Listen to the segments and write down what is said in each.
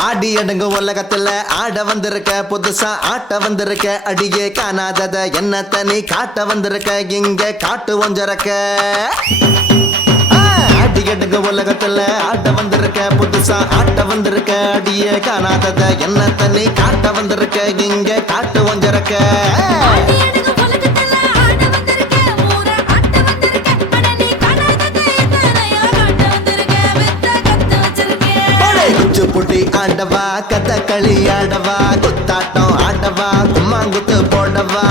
ஆடி அடங்கு உலகத்துல ஆட வந்திருக்க புதுசா ஆட்ட வந்திருக்க அடியே காணாதத என்ன தனி காட்ட வந்திருக்க இங்க காட்டு ஒஞ்சரக்க ஆடி அடங்கு உலகத்துல ஆட வந்திருக்க புதுசா ஆட்ட வந்திருக்க அடியே காணாதத என்ன தனி காட்ட வந்திருக்க இங்க காட்டு ஒஞ்சரக்க புட்டி ஆண்டவா கதகளி ஆடவா குத்தாட்டம் ஆடவா கும்மாங்குத்து போடவா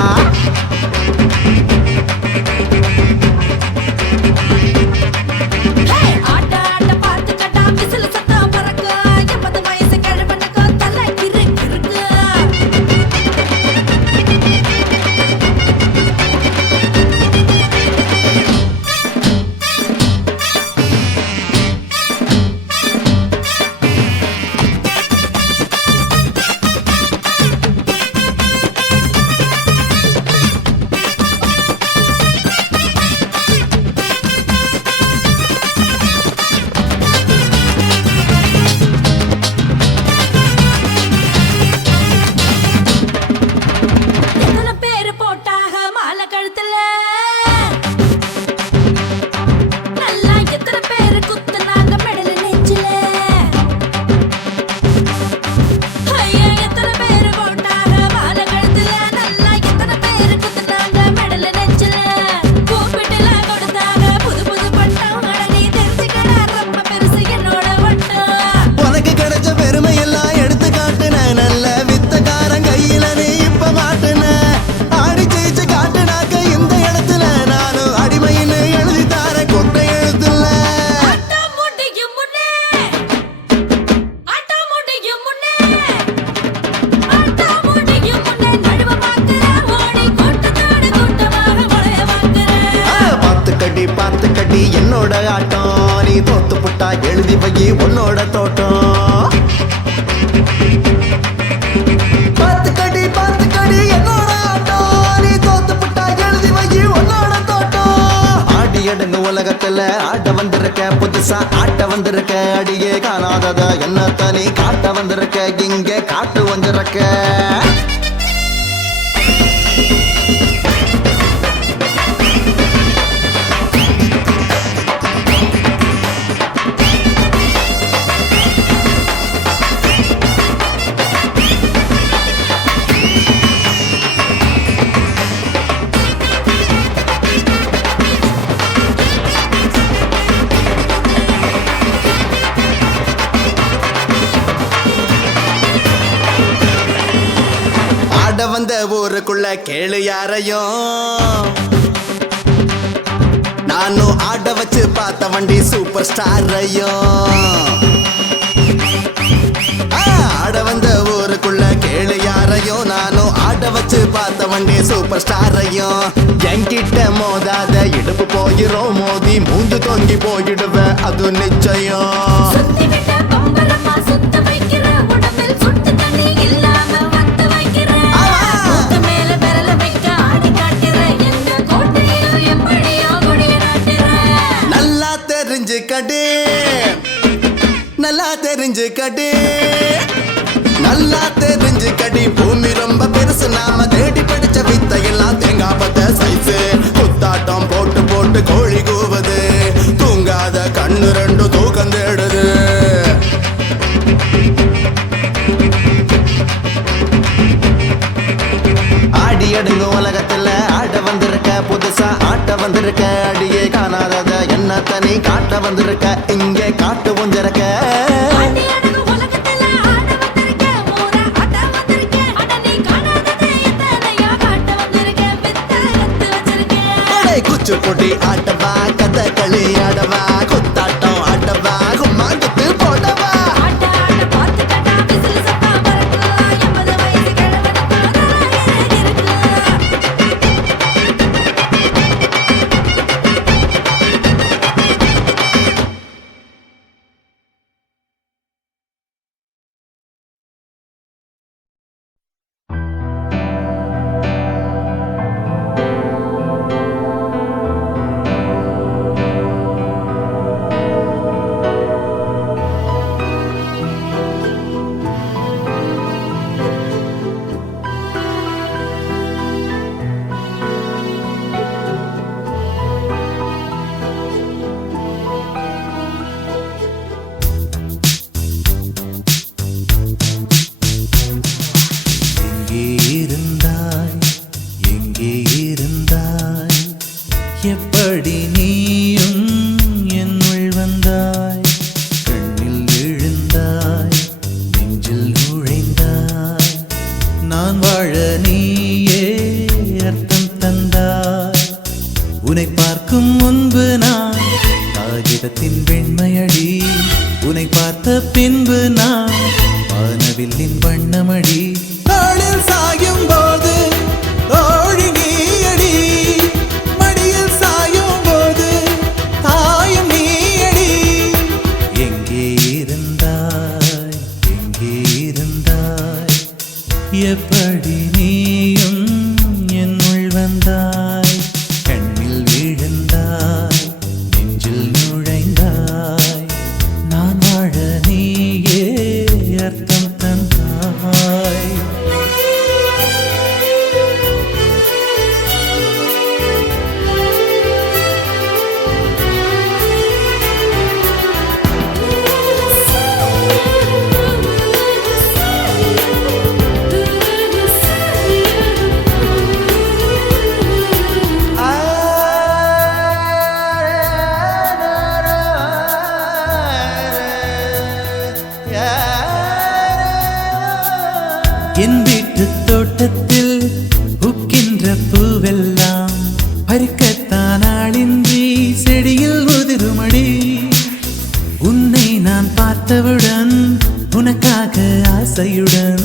பார்த்து கட்டி என்னோட ஆட்டம் நீ தோத்து புட்டா எழுதி வை உன்னோட தோட்டம் பார்த்து கடி என்னோட ஆட்டம் நீ தோத்து புட்டா எழுதி வை உன்னோட தோட்டம் ஆடி அடங்கு உலகத்துல ஆட்ட வந்திருக்க புதுசா ஆட்ட வந்திருக்க அடியே காணாதத என்ன தனி காட்ட வந்திருக்க இங்க காட்டு வந்திருக்க வந்த ஊருக்குள்ள கேளு யாரையும் நானும் ஆட வச்சு பார்த்த வண்டி சூப்பர் ஸ்டாரையும் ஆட வந்த ஊருக்குள்ள கேளு யாரையும் நானும் ஆட வச்சு பார்த்த வண்டி சூப்பர் ஸ்டாரையும் என்கிட்ட மோதாத இடுப்பு போயிரும் மோதி மூந்து தொங்கி போயிடுவேன் அது நிச்சயம் நல்லா தெரிஞ்சு கடி பூமி ரொம்ப பெருசு நாம தேடி படிச்ச வித்தையெல்லாம் தேங்காய் பத்த சைஸு குத்தாட்டம் போட்டு போட்டு கோழி கூவுது தூங்காத கண்ணு ரெண்டு தூக்கம் தேடுது ஆடி அடுங்க உலகத்துல ஆட வந்திருக்க புதுசா ஆட்ட வந்திருக்க அடியே காணாதத என்ன தனி காட்ட வந்திருக்க இங்கே காட்டு ஒஞ்சரக்க குச்சி பொடி ஆட்டவா கதகளி ஆடவா குத்தாட்டம் ஆட்டவா பார்த்த பின்பு நான் வானவில்லின் வண்ணமடி தாளில் சாயும் போது தோழி நீயடி மடியில் சாயும் போது தாயும் நீயடி எங்கே இருந்தாய் எங்கே இருந்தாய் எப்படி நீயும் என்னுள் வந்தாய் கண்ணில் விழுந்தாய் நெஞ்சில் நுழைந்தாய் நான் வாழ நீயே அர்த்தம் தந்தாய் என் வீட்டு தோட்டத்தில் பூக்கின்ற பூவெல்லாம் பறிக்கத்தான் ஆளின்றி செடியில் உதிருமடி உன்னை நான் பார்த்தவுடன் உனக்காக ஆசையுடன்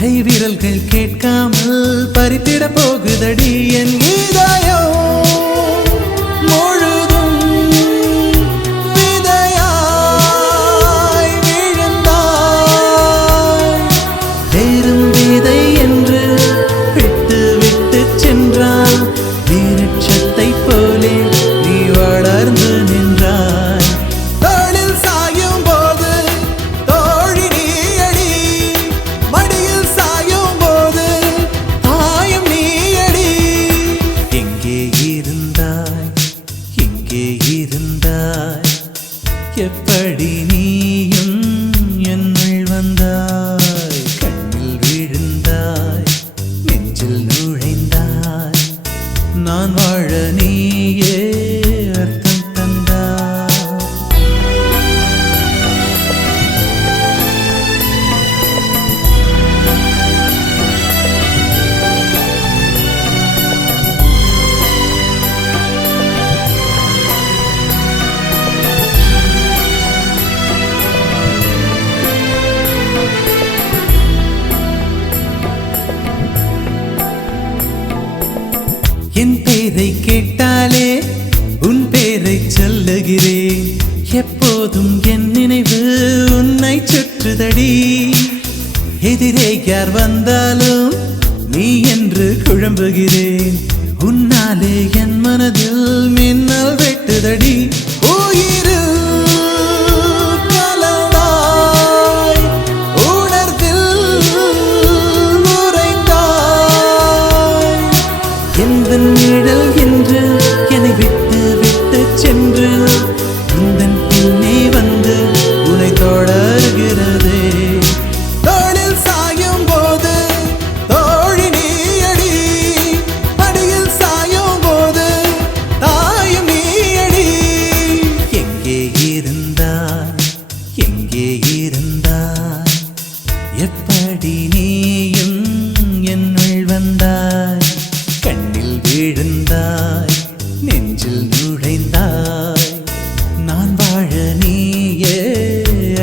கைவிரல்கள் கேட்காமல் பறித்திட போகுதடி என் இதயம் முழுதும் விதையாய் விழுந்தாய் தேரும் விதை என்று விட்டு விட்டு சென்றால் விருட்சத்தை போலே நீ வளர்ந்து நின்றாய் தோளில் சாயும் போது தோழி நீயடி மடியில் சாயும் போது தாயும் நீயடி எங்கே இருந்தாய் எங்கே இருந்தாய் எப்படி நீயும் என்னுள் வந்தாய் கண்ணில் விழுந்தாய் நெஞ்சில் நுழைந்தாய் நான் வாழ நீயே அர்த்தம் தந்தாய் என் பேரை கேட்டாலே உன் பேரை சொல்லுகிறேன் எப்போதும் என் நினைவு உன்னை சுற்றுதடி எதிரே யார் வந்தாலும் நீ என்று குழம்புகிறேன் உன்னாலே என் மனதில் மின்னல் வெட்டுதடி உயிரில் கலந்தாய் உணர்வில் உறைந்தாய் எந்த நிழல் என்று என்னை விட்டு விட்டு சென்று உந்தன் பின்னே வந்து உன்னை தொடர்கிறதே தோளில் சாயும் போது தோழி நீயடி மடியில் சாயும் போது தாயும் நீயடி எங்கே இருந்தாய் எங்கே இருந்தாய் எப்படி நீயும் என்னுள் வந்தாய் கண்ணில் விழுந்தாய் நெஞ்சில் நுழைந்தாய் நான் வாழ நீயே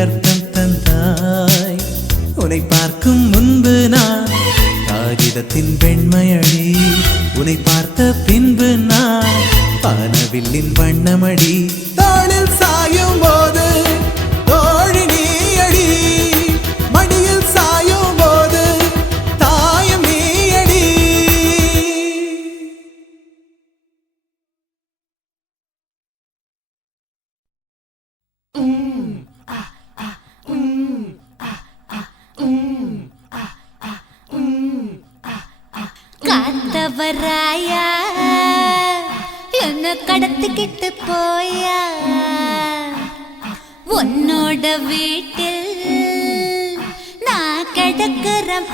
அர்த்தம் தந்தாய் உன்னை பார்க்கும் முன்பு நான் காகிதத்தின் வெண்மையடி உன்னை பார்த்த பின்பு நான் வானவில்லின் வண்ணமடி தாளில் சாயும் போது தோழி நீயடி மடியில் சாயும் போது தாயும் நீயடி காத்தவராயா என்ன கடத்திக்கிட்டு போயா உன்னோட வீட்டில் நான் கிடக்குறேன்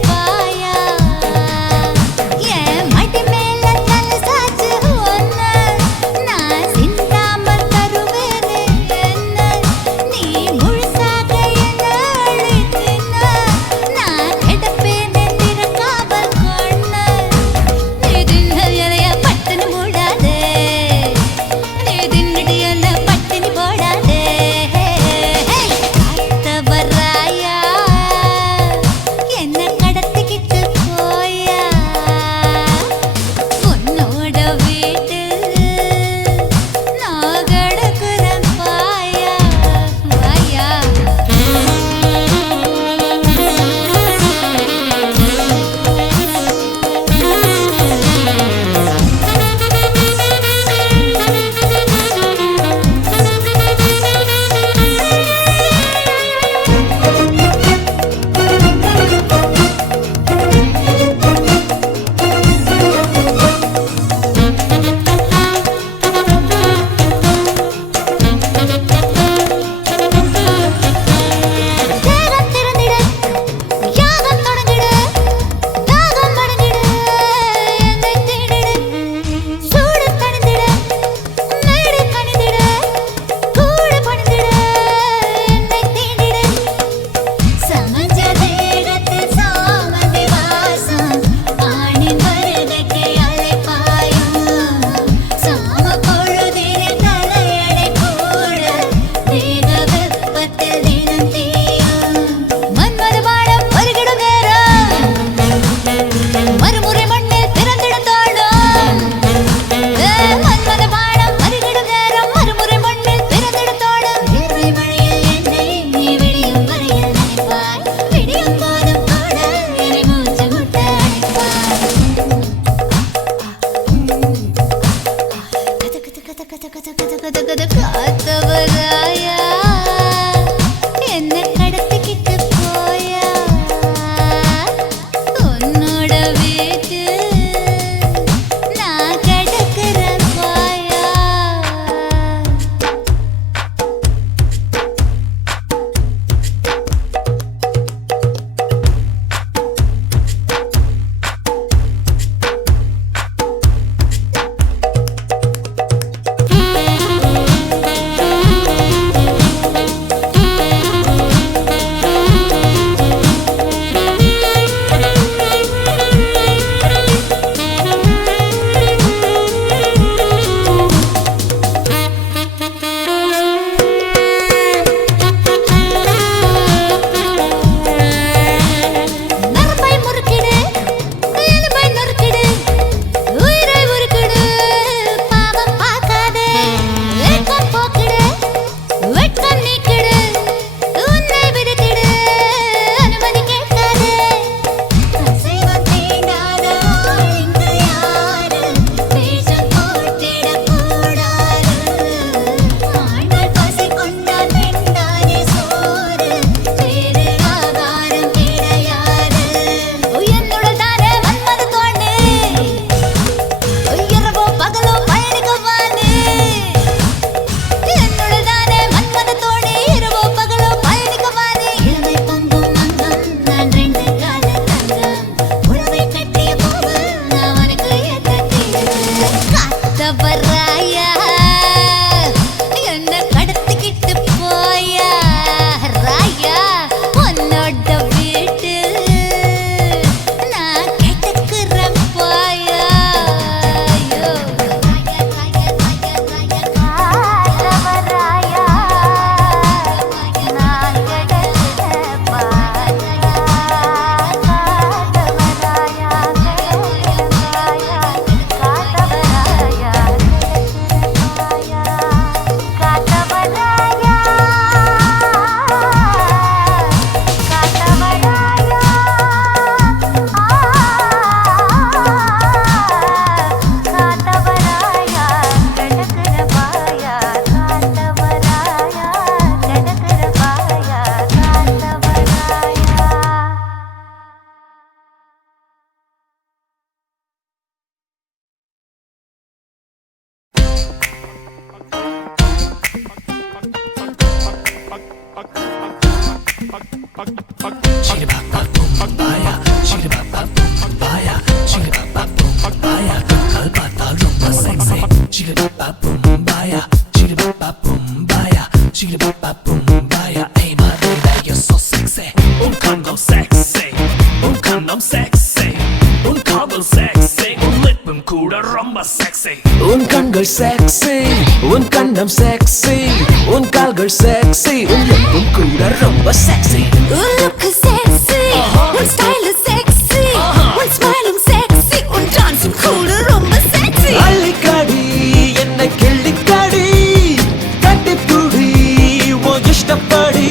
பாயா மடி காத்தவராயா என்ன கடத்திக்கிட்டு போயா ராயா உன்னோட வீட்டு நான் கேட்டுக்கிறேன் போயா காத்தவராயா நான் கடத்திக்கிறேன் Un kangol sexy, un kandam sexy, un kalgol sexy, un lippum kuda rumba sexy. Un look sexy, un style sexy, un smile sexy, un dance cool ரொம்ப sexy. Allikadi enna kellikadi, kattipudi o ishtapadi.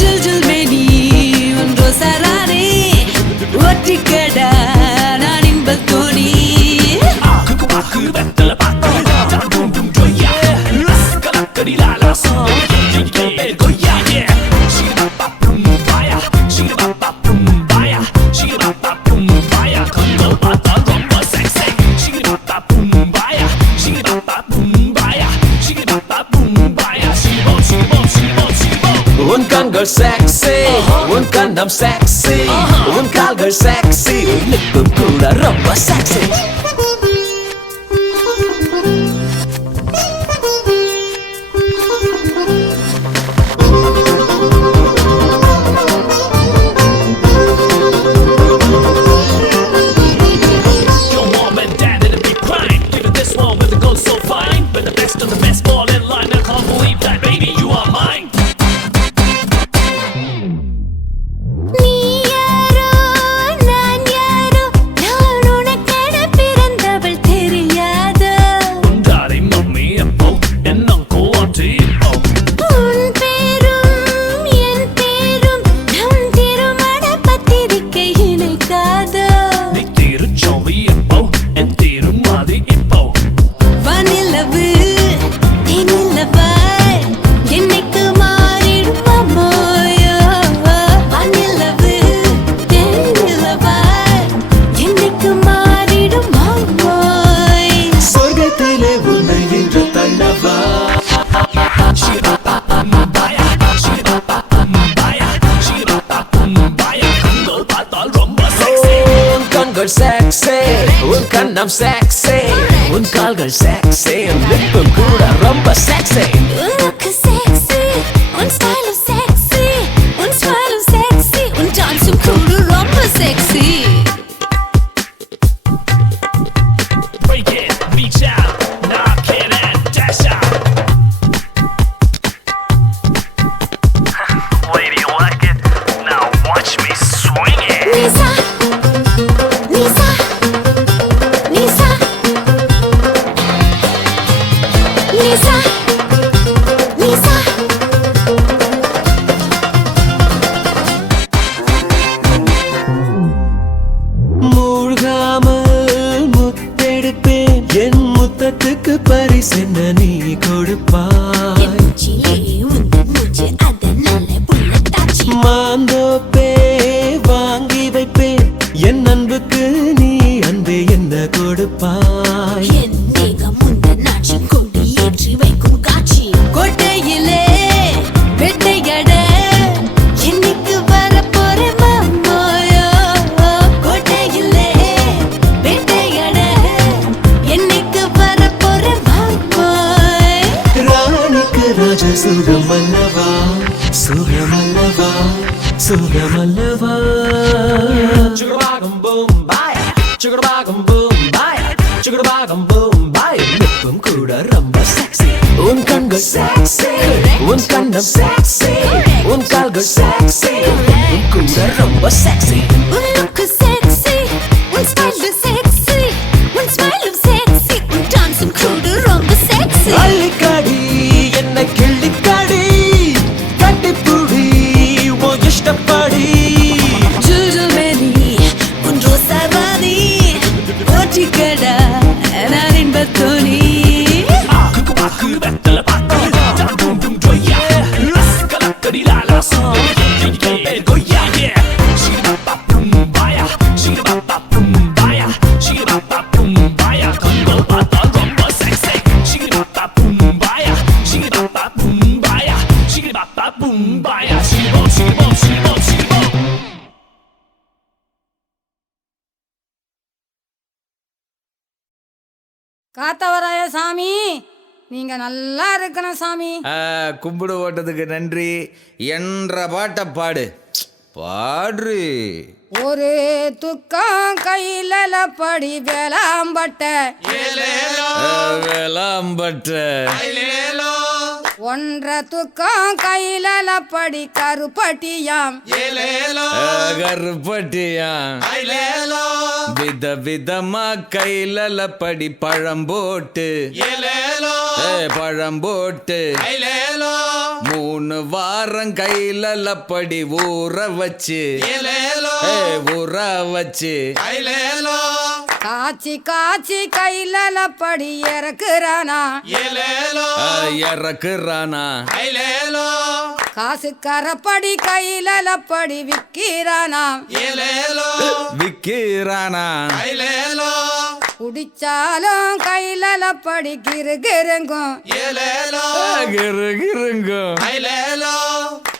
ஜில் ஜில் மேனி உன் ரோசாரானே ஒட்டிக்கடா நான் இன்பத் தோணி Un kangol sexy, un kandam sexy, un kalgol sexy, un lippum kuda rumba sexy. Your mom and dad it'll be crying, giving this one with the gold so fine. But the best of the best ball in line. I can't believe that, baby, you are mine. நீ யாரோ நான் யாரோ நான் உனக்கென பிறந்தவள் தெரியாதோ Un daddy, mommy, and Bo, and uncle, auntie, and oh. உன் பேரும் என் பேரும் நம் திருமண பத்திரிகை இணைக்காதோ Ni tiru chombi, and Bo, and tiru madi, and Bo. வானிலவு தேனிலவாய் என்னைக்கு மாறிடுமாமோயோ வானிலவு தேனிலவாய் என்னைக்கு மாறிடுமாமோய் சொர்க்கத்திலே உன்னை இன்று தள்ளவா Baya, kangol patal rumba sexy. Un kangol sexy, un kandam sexy, un kalgol sexy, un lippum kuda rumba sexy. Un look sexy, un style sexy, un smile sexy, un dance cool ரொம்ப sexy. Break it, reach out, knock it and dash out. Lady, you like it? Now watch me swing it. Nisa, Nisa, Nisa, Nisa, Nisa. மூழ்காமல் முத்தெடுப்பேன் என் முத்தத்துக்கு பரிசென்ன நீ கொடுப்பாய் மூச்சிலே உந்தன் மூச்சு அதனால புல்லட்டாச்சு மாந்தோப்பே வாங்கி வைப்பேன் என் அன்புக்கு நீ அன்பே என்ன கொடுப்பாய் என் தேகம் உந்தன் நாட்சி கொடி ஏற்றி வைக்கும் காட்சி கோட்டையிலே வெட்டையட என்னைக்கு வரப்போற மாமோயோ கோட்டையிலே வெட்டையட என்ன சுகமல்லவா சுகமல்லவா சுகமல்லவா சுகபாகம் பூம் பாய் சுகபாகம் பூம் பாய் சுகபாகம் பூம் பாய் லிப்பும் கூட ரொம்ப செக்ஸி உன் கண்கள் செக்ஸி உன் கண்ணம் செக்ஸி உன் கால்கள் செக்ஸி உன் கூட ரொம்ப செக்ஸி உன் look sexy, உன் style sexy, உன் smile sexy, உன் dancing கூட ரொம்ப sexy. அள்ளிக்காடி என்ன கிள்ளிக்காடி கட்டிப்புடி ஓ இஷ்டப்படி ஜுருமெனி உன் ரோசாவாதி ஓட்டிக்கடா நான் இன்பத்தோனி குக்குபாக்கு வெத்தல பாக்கு டாம் டும் டும் டொய்யா கலக்கடி லாலா சுந்தரி கொய்யா ஷிரபா பும் பாயா ஷிரபா பும் பாயா ஷிரபா பும் பாயா கண்கள் பார்த்தா ரொம்ப செக்ஸி ஷிரபா பும் பாயா ஷிரபா பும் பாயா ஷிரபா பும் பாயா ஷிரபா ஷிரபா ஷிரபா ஷிரபா காத்தவராய சாமி நீங்க நல்லா இருக்கணும் சாமி. கும்பிடு ஓட்டத்துக்கு நன்றி என்ற பாட்டை பாடு பாடு. ஒரு துக்கம் கையில படி வேளாம்பட்ட வேளாம்பட்ட ஒன்ற துக்கம் கையில படி கருப்பட்டியாம் கருப்பட்டியாம் வித விதமா கையில படி பழம் போட்டு பழம் போட்டு 3 வாரம் கையில படி ஊற வச்சு ஊற வச்சு காய்ச்சி காய்ச்சி கையில படி இறக்குறானா இறக்குறானா காசு கரப்படி கையில படி விக்கிறானா விக்கிறானா குடிச்சாலும் கையில படி கிருகிருங்கும் கிருங்கும்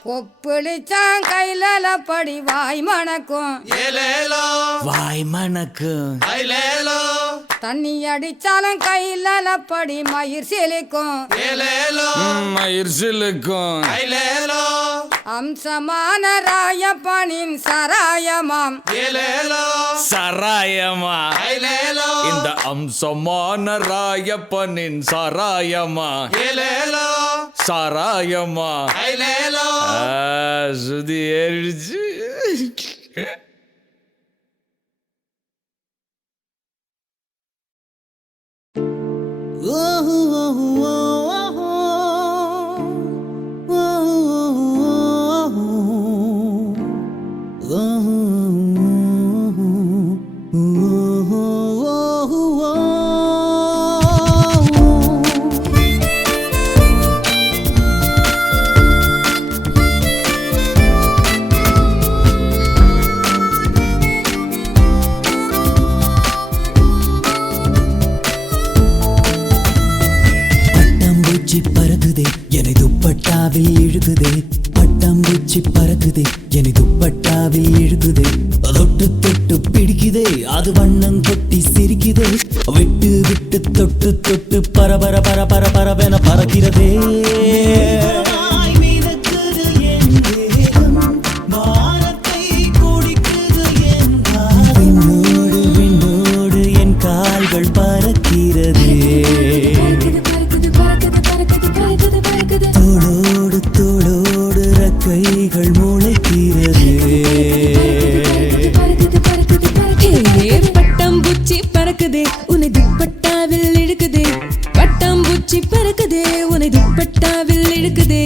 கொப்புளிச்சான் கையில படி வாய் மணக்கும் வாய் மணக்கும் தண்ணி அடிச்சாலும் கையில படி மயிர் சிலிக்கும் மயிர் சிலுக்கும் அம்சமான ராயப்பனின் சராயமாம் சராயமா இந்த அம்சமான ராயப்பனின் சராயமா சராயமா சுதி ஏறிடுச்சு. பறக்குதே என்னை துப்பட்டாவில் இழுக்குதே பட்டாம்பூச்சி பறக்குதே என்னை துப்பட்டாவில் இழுக்குதே தொட்டு தொட்டு பிடிக்குதே அது வண்ணம் கொட்டி சிரிக்குதே விட்டு விட்டு தொட்டு தொட்டு பரபர பரபர பரவென பறக்கிறதே விண்ணோடு விண்ணோடு என் கால்கள் பறக்கிறதே தோளோடு தோளோடு ரக்கைகள் முளைக்கிறதே பட்டாம்பூச்சி பறக்குதே உன்னை துப்பட்டாவில் இழுக்குதே பட்டாம்பூச்சி பறக்குதே உன்னை துப்பட்டாவில் இழுக்குதே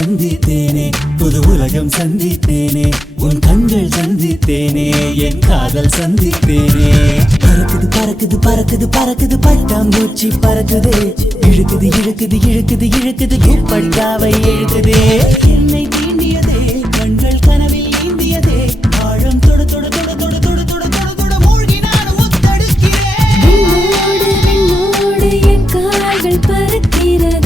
சந்தித்தேனே புது உலகம் சந்தித்தேனே உன் கண்கள் சந்தித்தேனே என் காதல் சந்தித்தேனே பறக்குது பறக்குது பறக்குது பறக்குது பட்டாம்பூச்சி பறக்குது இழுக்குது இழுக்குது இழுக்குது இழுக்குது துப்பட்டாவை இழுக்குதே என்னை தீண்டியதே கண்கள் கனவில் நீந்தியதே ஆழம் தொட தொட தொட தொட தொட தொட தொட தொட மூழ்கி நான் முத்தெடுக்கிறேன் என் கால்கள் பறக்கிறது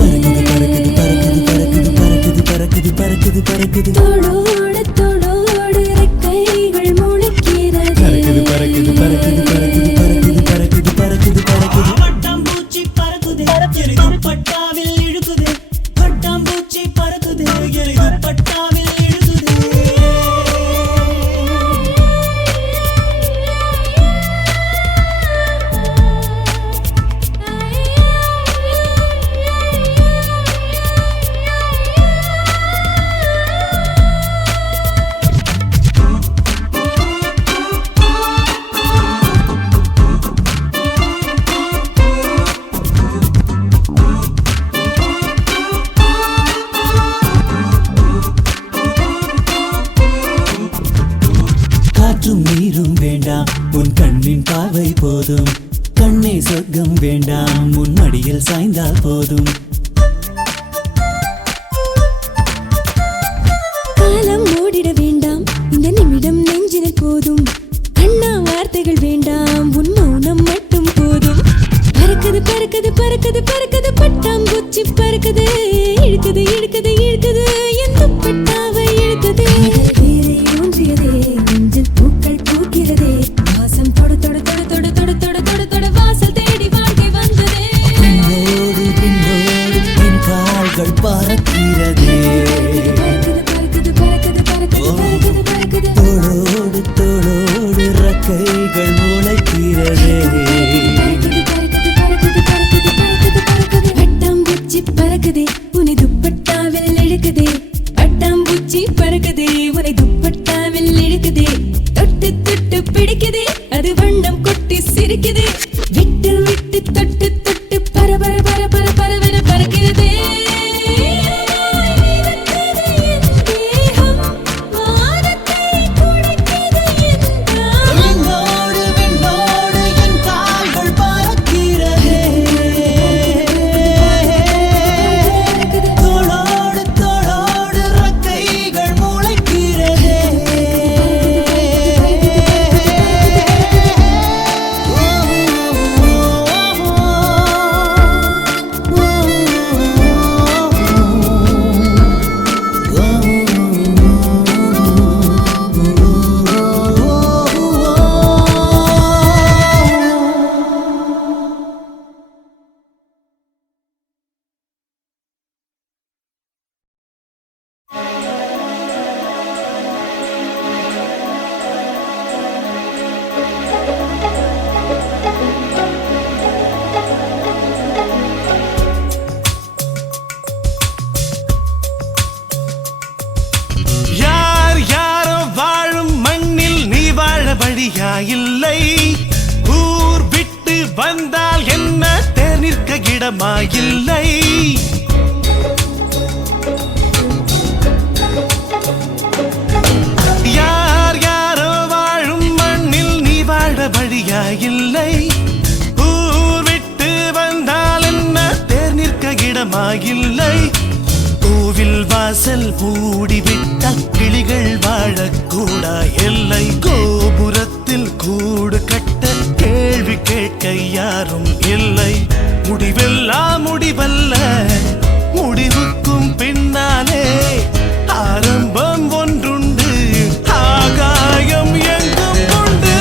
பறக்குது பறக்குது பறக்குது தோளோடு தோளோடு ரெக்கைகள் முளைக்கிறது பறக்குது பறக்குது பறக்குது பறக்குது பறக்குது பறக்குது பறக்குது பட்டாம்பூச்சி பறக்குது எனக்கு பட்டாவில் இழுக்குது பட்டாம்பூச்சி பறக்குது எனக்கு பட்டாவில் இழுக்குது காற்றும் நீரும் வேண்டாம் உன் கண்ணின் பார்வை போதும் கண்ணே சொர்க்கம் வேண்டாம் உன் மடியில் சாய்ந்தால் போதும் காலம் ஓடிட வேண்டாம் இந்த நிமிடம் நெஞ்சினில் போதும் கண்ணா வார்த்தைகள் வேண்டாம் உன் மௌனம் மட்டும் போதும் பறக்குது பறக்குது பறக்குது பறக்குது பட்டாம்பூச்சி பறக்குது இழுக்குது இழுக்குது இழுக்குது என் துப்பட்டாவை இழுக்குது வேரை ஊன்றியதே நெஞ்சில் பூக்கள் பூக்கிறதே வாசம் தொட தொட தொட தொட தொட தொட தொட தொட வாசல் தேடி வாழ்க்கை வந்ததே பின்னோடு பின்னோடு என் கால்கள் பறக்கிறதே பறக்குது பறக்குது பறக்குது பறக்குது பறக்குது பறக்குது தோளோடு தோளோடு ரெக்கைகள் முளைக்கிறதே பட்டாம்பூச்சி பறக்குதே உன்னை துப்பட்டாவில் இழுக்குதே பட்டாம்பூச்சி பறக்குதே உன்னை துப்பட்டாவில் இழுக்குதே தொட்டு தொட்டு பிடிக்குதே அது வண்ணம் கொட்டி சிரிக்குதே விட்டு விட்டு தொட்டு தொட்டு பர பர பர பர பரவென பறக்கிறதே விண்ணோடு விண்ணோடு என் கால்கள் பறக்கிறதே தோளோடு தோளோடு ரெக்கைகள் முளைக்கிறதே யார் யாரோ வாழும் மண்ணில் நீ வாழ வழியா இல்லை ஊர் விட்டு வந்தால் என்ன தேர்நிற்க இடமா இல்லை யார் யாரோ வாழும் மண்ணில் நீ வாழ வழியா இல்லை ஊர் விட்டு வந்தால் என்ன தேர்நிற்க இடமா இல்லை கோவில் வாசல் மூடிவிட்ட கிளிகள் வாழக்கூடா எல்லை கோபுரத்தில் கூடு கட்ட கேள்வி கேட்க யாரும் இல்லை முடிவெல்லாம் முடிவல்ல முடிவுக்கும் பின்னாலே ஆரம்பம் ஒன்றுண்டு ஆகாயம் எங்கும் உண்டு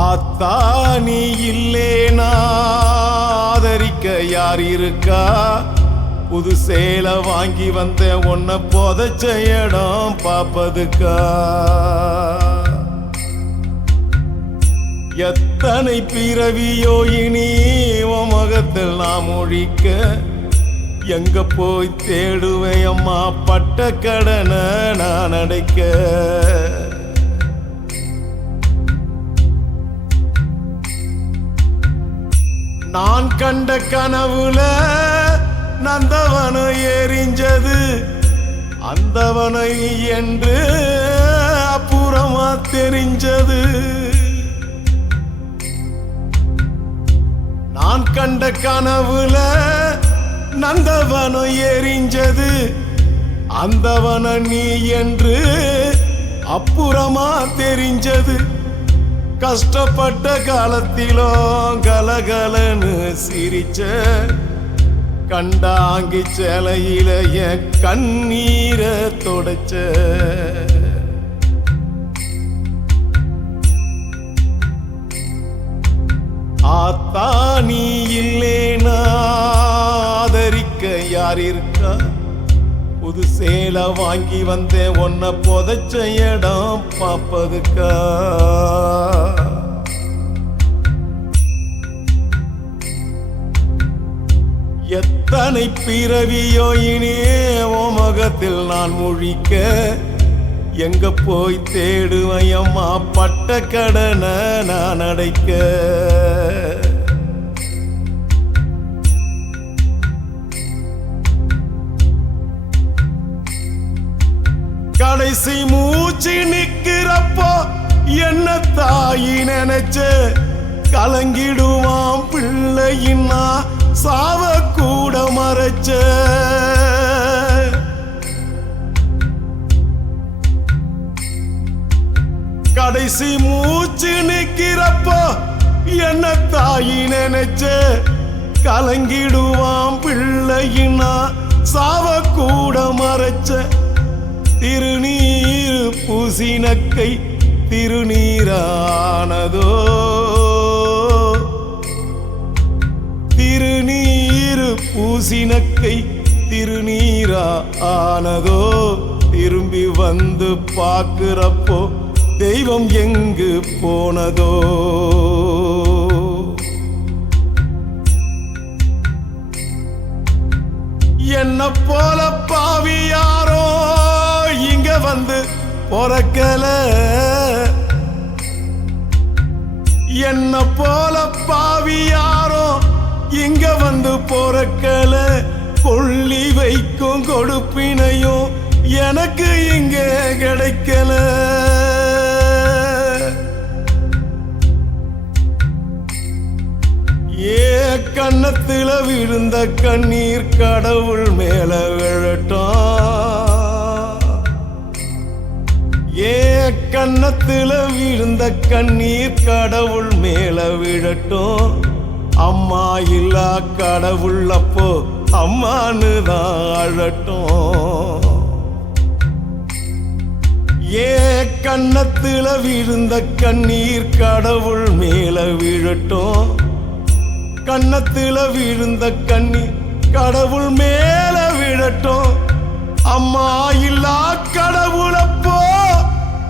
ஆத்தா நீ இல்லேனா ஆதரிக்க யார் இருக்கா? புது சேலை வாங்கி வந்த உன்னை புதைச்ச இடம் பாப்பதுக்கா? எத்தனை பிறவியோ இனி உன் முகத்தில் நாம் ஒழிக்க எங்க போய் தேடுவேன் அம்மா பட்ட கடனை நான் அடைக்க? நான் கண்ட கனவுல நந்தவனம் எரிஞ்சது அந்தவனை என்று அப்புறமா தெரிஞ்சது. நான் கண்ட கனவுல நந்தவனம் எரிஞ்சது அந்தவன நீ என்று அப்புறமா தெரிஞ்சது. கஷ்டப்பட்ட காலத்திலும் கலகலன்னு சிரிச்ச கண்டாங்கி சேலையில என் கண்ணீரை தொடச்ச. ஆத்தா நீ இல்லேனா ஆதரிக்க யார் இருக்கா? புது சேலை வாங்கி வந்தேன் உன்னை புதைச்ச இடம் பாப்பதுக்கா? எத்தனை பிறவியோ இனி உன் முகத்தில் நான் முழிக்க எங்க போய் தேடுவேன் அம்மா பட்ட கடனை நான் அடைக்க? கடைசி மூச்சு நிக்கிறப்போ என்ன தாயி நினைச்ச கலங்கிடுவான் பிள்ளையின்னா சாவ கூட மறைச்ச. கடைசி மூச்சு நிக்கிறப்போ என்ன தாயி நினைச்ச கலங்கிடுவான் பிள்ளையின்னா சாவ கூட மறைச்ச. திருநீர் பூசினக்கை திருநீரானதோ திருநீர் பூசினக்கை திருநீரா ஆனதோ. திரும்பி வந்து பார்க்கிறப்போ தெய்வம் எங்கு போனதோ? என்ன போல பாவி யாரோ இங்க வந்து பொறக்கல. என்ன போல பாவி யாரோ இங்க வந்து பொறக்கல. கொள்ளி வைக்கும் கொடுப்பினையும் எனக்கு இங்க கிடைக்கல. ஏ கன்னத்துல விழுந்த கண்ணீர் கடவுள் மேல விழட்டும். ஏ கன்னத்துல விழுந்த கண்ணீர் கடவுள் மேல விழட்டும். அம்மா இல்லா கடவுள் அப்போ அம்மானு தான் அழட்டும். ஏ கன்னத்துல விழுந்த கண்ணீர் கடவுள் மேல விழட்டும். கன்னத்துல விழுந்த கண்ணீர் கடவுள் மேல விழட்டும். அம்மா இல்லா கடவுளப்போ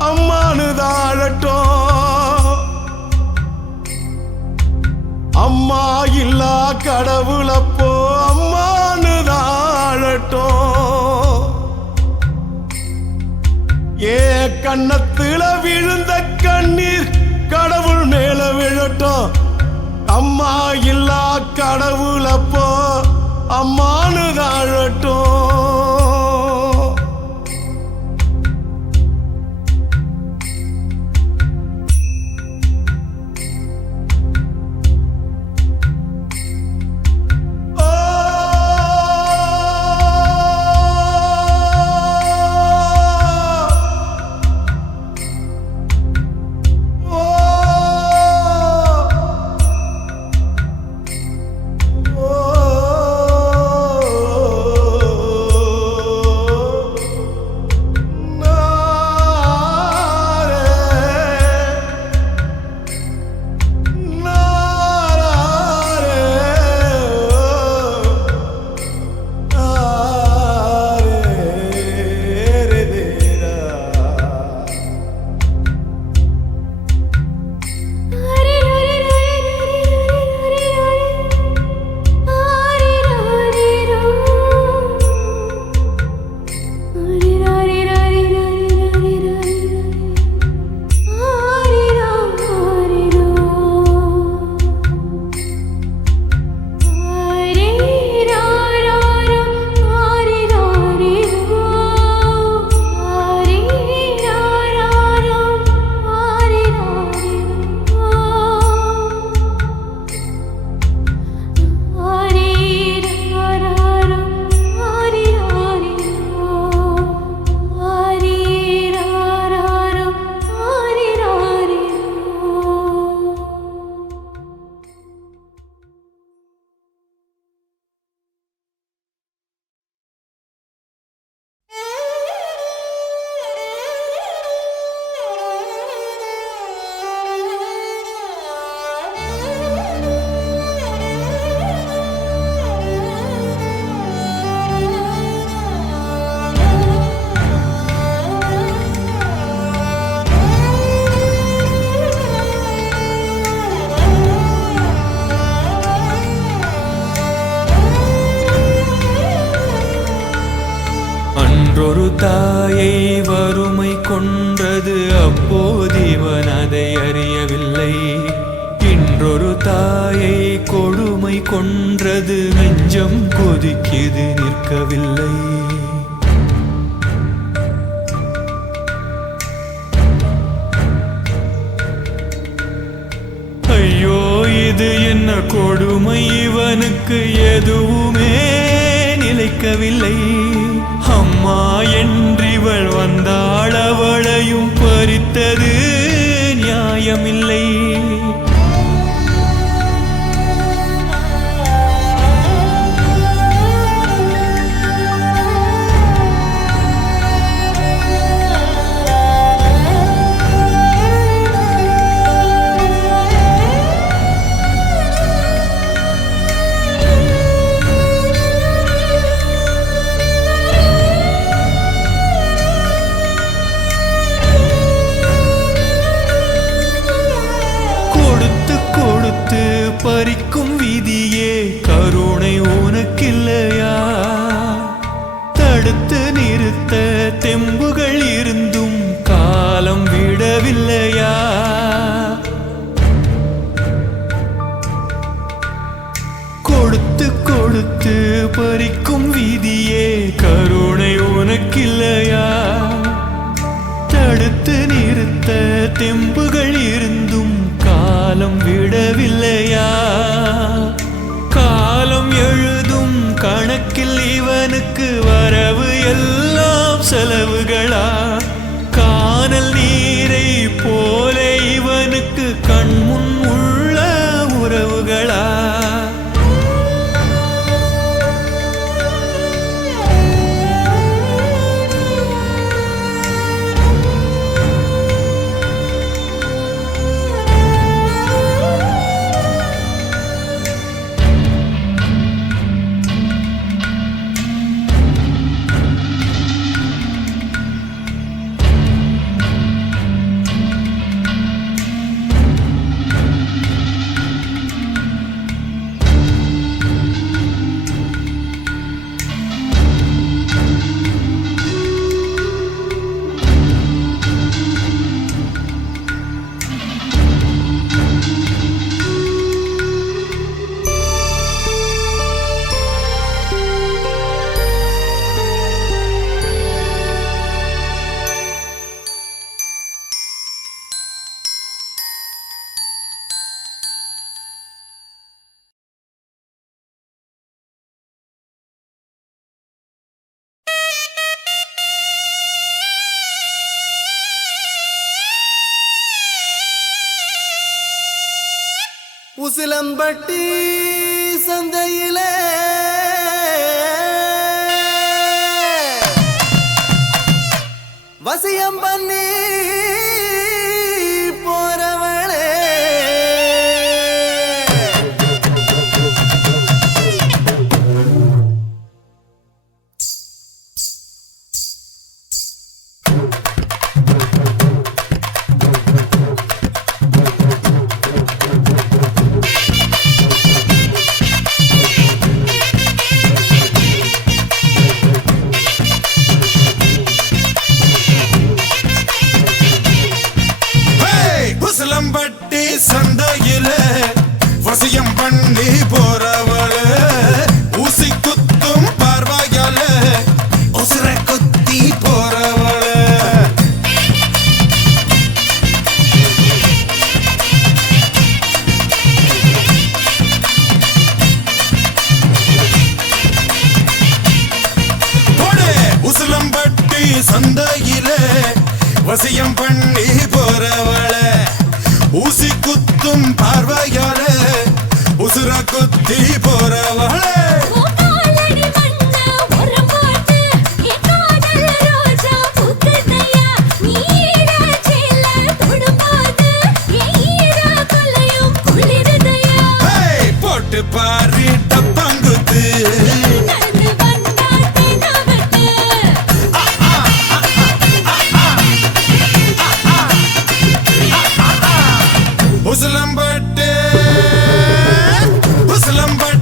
அம்மானு தாழட்டும். அம்மா இல்லா கடவுளப்போ அம்மானு தாழட்டும். ஏ கன்னத்துல விழுந்த கண்ணீர் கடவுள் மேல விழட்டும். அம்மா இல்லா கடவுளப்போ அம்மானு தாழட்டும். அன்றொரு தாயை வறுமை கொன்றது, அப்போதிவன் அதை அறியவில்லை. இன்றொரு தாயை கொடுமை கொன்றது, நெஞ்சம் கொதிக்கிது நிற்கவில்லை. ஐயோ இது என்ன கொடுமை, இவனுக்கு எதுவுமே நிலைக்கவில்லை. அம்மா என்றிவள் வந்தாள், அவளையும் பறித்தது நியாயமில்லை. பறிக்கும் விதியே கருணை உனக்கில்லையா? தடுத்து நிறுத்த தெம்புகள் இருந்தும் காலம் விடவில்லையா? கொடுத்து கொடுத்து பறிக்கும் விதியே கருணை உனக்கில்லையா? தடுத்து நிறுத்த தெம்புகள் இருந்தும் காலம் விடவில்லையா? காலம் எழுதும் கணக்கில் இவனுக்கு வரவு எல்லாம் செலவுகளா? கானல் நீரை போல இவனுக்கு கண்முன் உள்ள உறவுகளா? உசிலம்பட்டி சந்தையிலே வசியம் பண்ணி போறவளே, உசிலம்பட்டி சந்தையில வசியம் பண்ணி போறவள, ஊசி குத்தும் பார்வையால உசுர குத்தி போறவள. உசிலம்பட்டி சந்தையில வசியம் பண்ணி போறவள, ஊசி குத்தும் பார்வையால உசுர குத்தி போறவளே. போட்டு பாரு டப்பாங்குத்து, உசிலம்பட்டி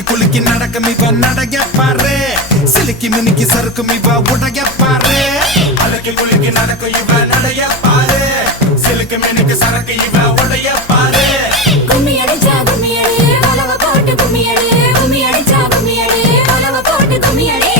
அழுக்கி குலுக்கி நடக்கும் இவ நடைய பாரு சிலுக்கி மினுக்கி சறுக்கும் இவ உடைய பாரு அழுக்கி குலுக்கி நடக்கும் இவ நடைய பாரு சிலுக்கு மினுக்கு சறுக்கு இவ உடைய பாரு கும்மி அடிச்சா கும்மி அடி வலவ போட்டு கும்மி அடி கும்மி அடிச்சா கும்மி அடி வலவ போட்டு கும்மி அடி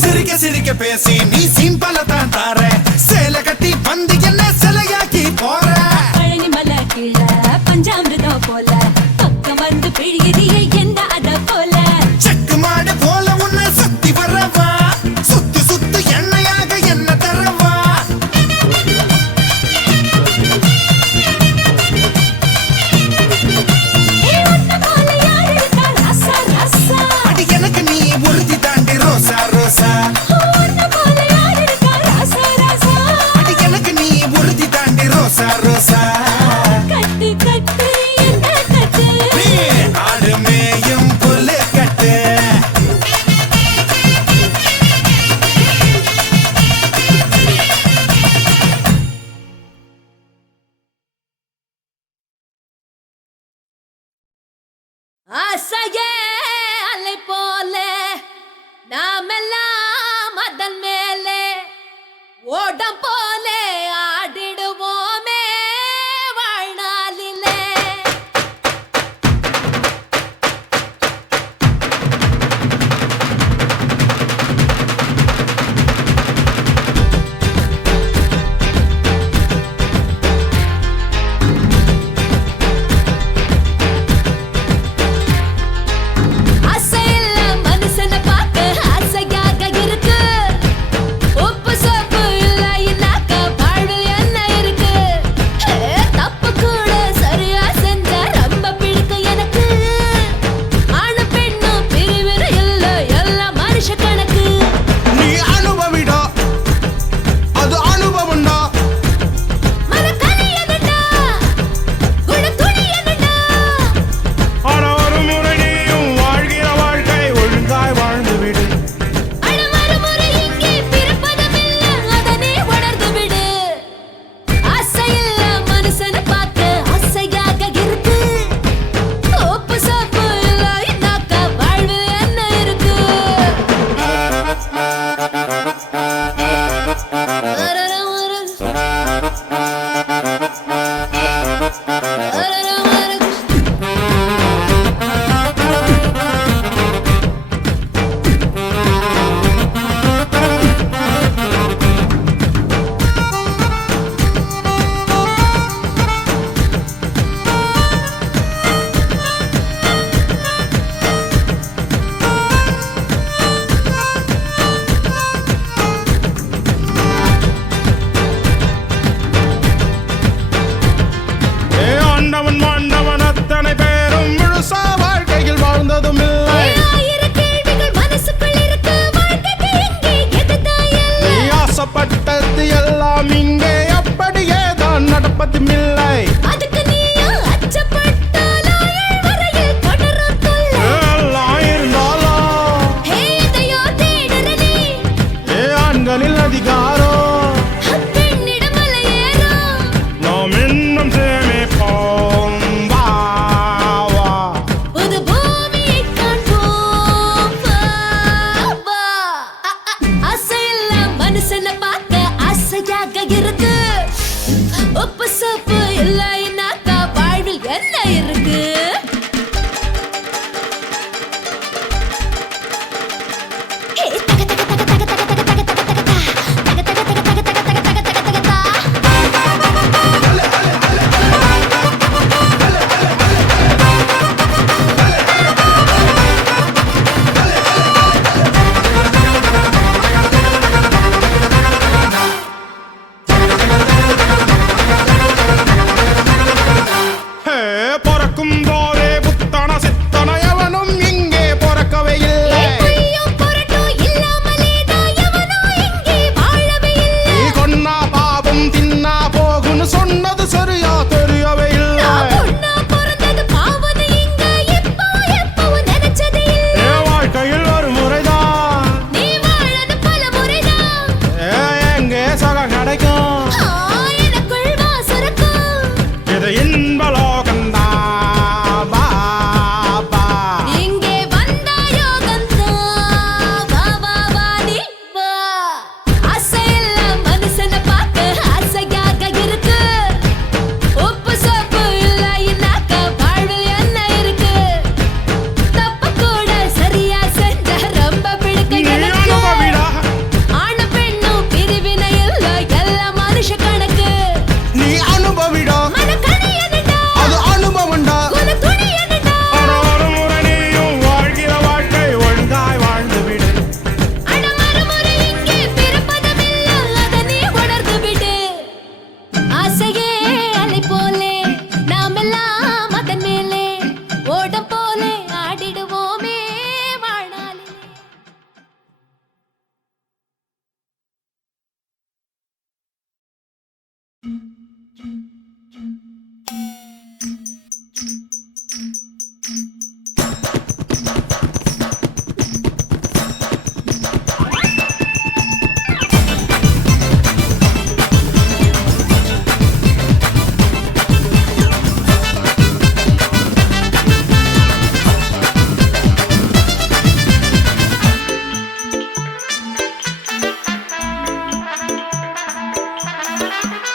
சிரிக்க சிரிக்க பேசி நீ சிம்பல தான் தார சேலை கட்டி வந்து என்ன சிலையாக்கி போற பழனி மலை கீழ பஞ்சாமிர்தம் போல பக்கம் வந்து பிழியறிய எந்த அத போல செக்கு மாடு போல உன்னை சுத்தி வரவா சுத்தி சுத்தி எண்ணெயாக என்ன தரவா போல யார் இருக்கா ரசா ரசா அடி எனக்கு நீ உறுதி தாண்டி ரோசா ரோசா போல யார் இருக்கா ரசா ரசா அடி எனக்கு நீ உறுதி தாண்டி ரோசா ரோசா கட்டு கட்டு எந்த கட்டு நீ ஆடு மேயும் புல்லு கட்டு ஆசையே அலை போல நாமெல்லாம் அதன் மேலே ஓடம் போலே ஆடிடுவோமே வாழ்நாளிலே ஆசையில்ல மனுஷனை பார்க்க ஆசையாக இருக்கு உப்பு சோப்பு இல்ல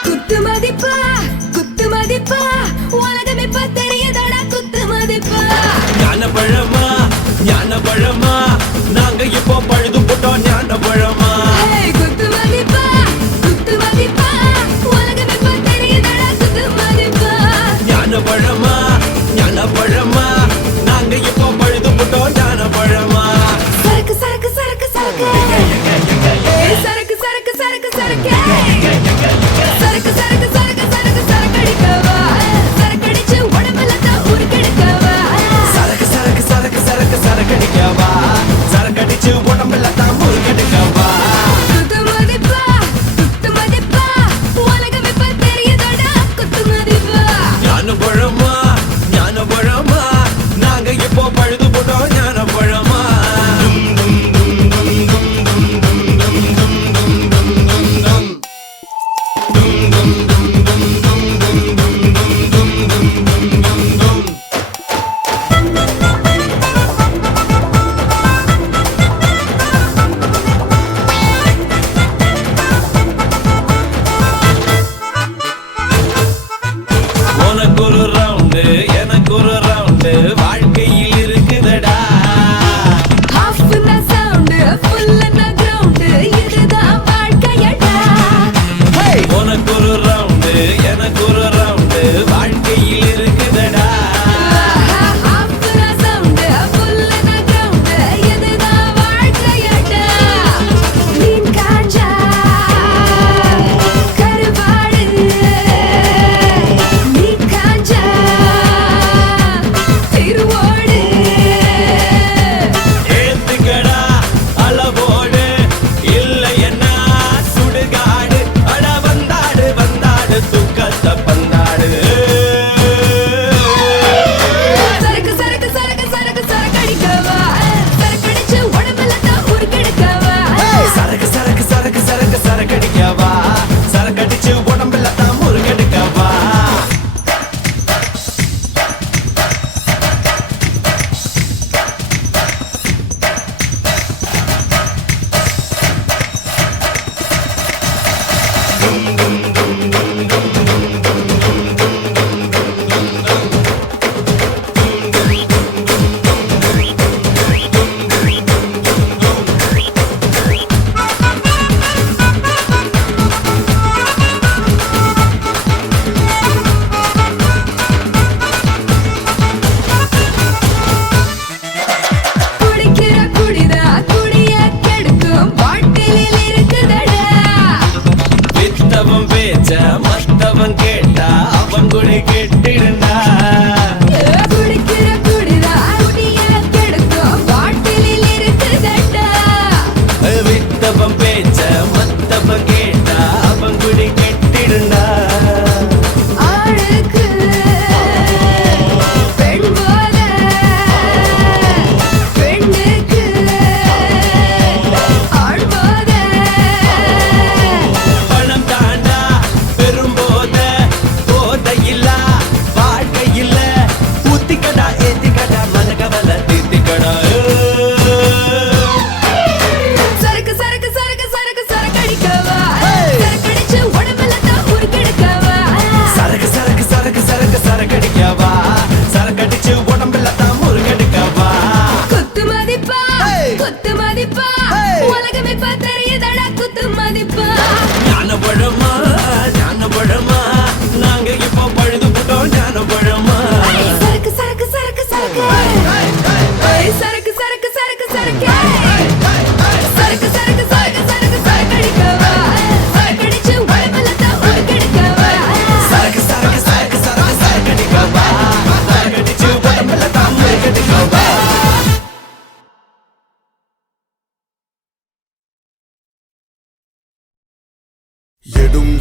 குத்து மதிப்பா குத்து மதிப்பா உலகம் இப்ப தெரியதடா குத்து மதிப்பா ஞான பழமா நாங்க இப்போ பழுது போட்டோம் ஞான பழமா குத்து மதிப்பா உலகம் இப்ப தெரியதடா குத்து மதிப்பா ஞான பழமா நாங்க இப்போ பழுது போட்டோம் ஞான பழமா சரக்கு சரக்கு சரக்கு சரக்கு சரக்கு சரக்கு சரக்கு சரக்கு சரக்கு சரக்கு சரக்கு சரக்கு சரக்கடிக்கவா சரக்கடிச்சு உடம்புல தான் உருக்கெடுக்கவா சரக்கு சரக்கு சரக்கு சரக்கு சரக்கடிக்கவா சரக்கடிச்சு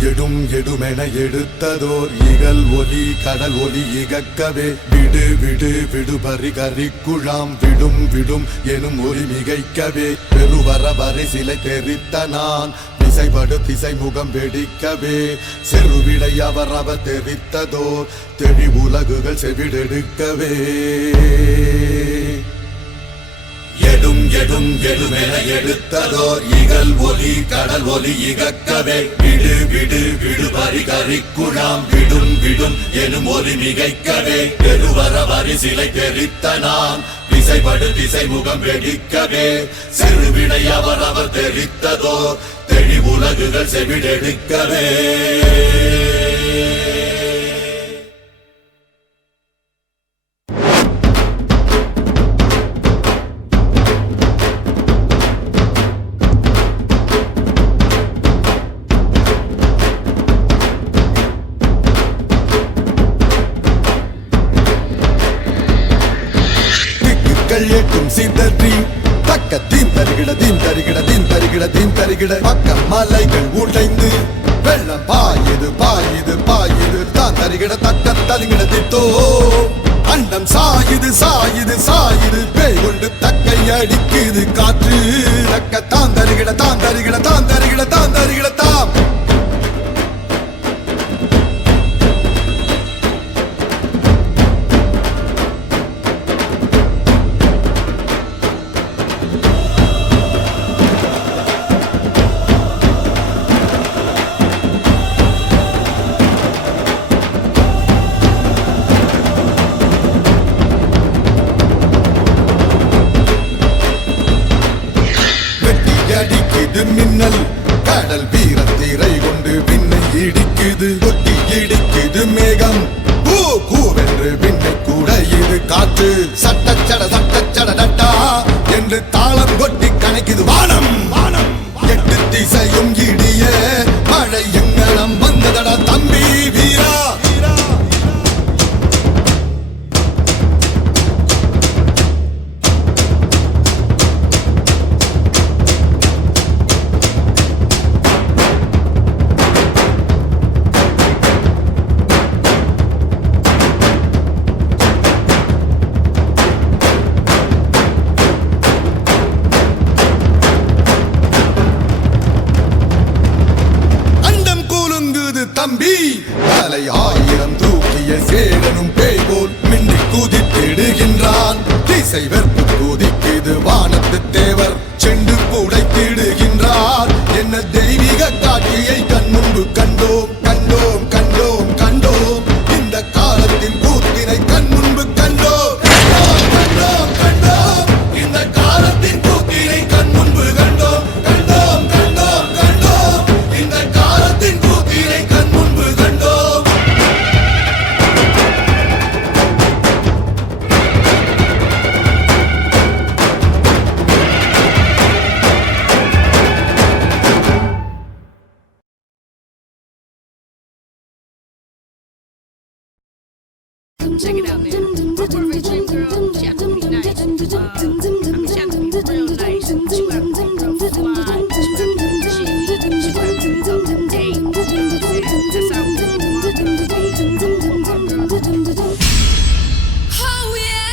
எடும் எடுமென எடுத்ததோர் இகல் ஒலி கடல் ஒலி இகக்கவே விடு விடு விடுபறி கரிக்குழாம் விடும் விடும் எனும் ஒலி மிகைக்கவே பெருவர வரை சிலை தெரித்த நான் திசைபடு திசை முகம் வெடிக்கவே செருவிடை அவர் அவர் தெரித்ததோர் தெளி உலகுகள் செவிடெடுக்கவே எடும் எடும் எடுமென எடுத்ததோர் இகல் ஒலி கடல் ஒலி இகக்கவே விடு விடு விடுபறி கரிக்குழாம் விடும் விடும் எனும் ஒலி மிகைக்கவே பெருவர வரி சிலை தெரித்த நான் திசைபடு திசை முகம் வெடிக்கவே சிறுவிடை அவர் அவர் தெரித்ததோர் தெளி உலகுகள் செவிடெடுக்கவே சிதறி தக்க தீம் தருகிட தீம் தருகிட தீம் தருகிட தீம் தருகிட பக்க மலைகள் உடைந்து வெள்ளம் பாயுது பாயுது பாயுது தான் தருகிட தக்க தருகிட தித்தோ அண்டம் சாயுது சாயுது சாயுது பேய் கொண்டு தக்கை அடிக்குது காற்று தக்க தான் தருகிட தான் தருகிட தான் தருகிட தான் தருகிட தாம் மின்னல் கடல் வீரத்தீரை கொண்டு விண்ணை இடிக்குது கொட்டி இடிக்குது மேகம் பூ கூவென்று விண்ணை கூட இது காற்று சட்டச்சட டட்டா என்று தாளம் கொட்டி கணக்குது வானம் வானம் எட்டு திசையும் இடிய மழை எங்கனம் வந்ததடா தம்பி வீரா தம்பி தலை ஆயிரம் தூக்கிய சேரனும் பேய் போல் மின்னி குதித்திடுகின்றான் திசை வெறுப்பு குதிக்குது வானத்து தேவர் செண்டு புடைத்திடுகின்றார் என்ன தெய்வீக காட்சியை கண் முன்பு கண்டோம் கண்டோம் கண்டோம் கண்டோம் இந்த காலத்தின் கூத்தினை கண் முன்பு கண்டோம் கண்டோம் கண்டோம் கண்டோம் இந்த காலத்தின் கூத்தினை கண் முன்பு கண்டோம் கண்டோம் கண்டோம் கண்டோம் இந்த காலத்தின் கூத்தினை கண் முன்பு கண்டோம் Check it out, man. My favorite dream girl, she have to be nice. I mean, she have to be real nice. She have to be real fly. She have to be cheap. She have to be up to date. That's how we do my girl. Oh yeah.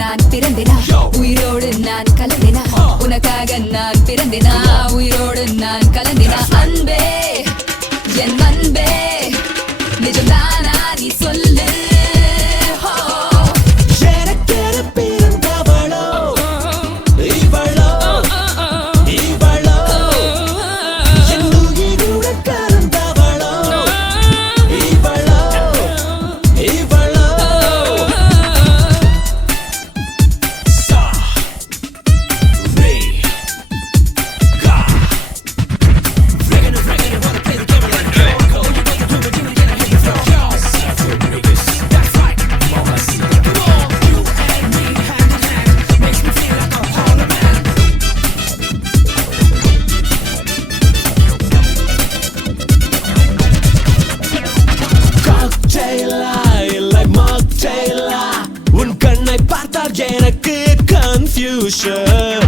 நான் பிறந்தினா உயிரோடு நான் கலந்தினா உனக்காக நான் பிறந்தினா உயிரோடு நான் கலந்தினா அன்பே என் அன்பே நிஜம்தானா நீ சொல்லு என் உயிரோட illusion.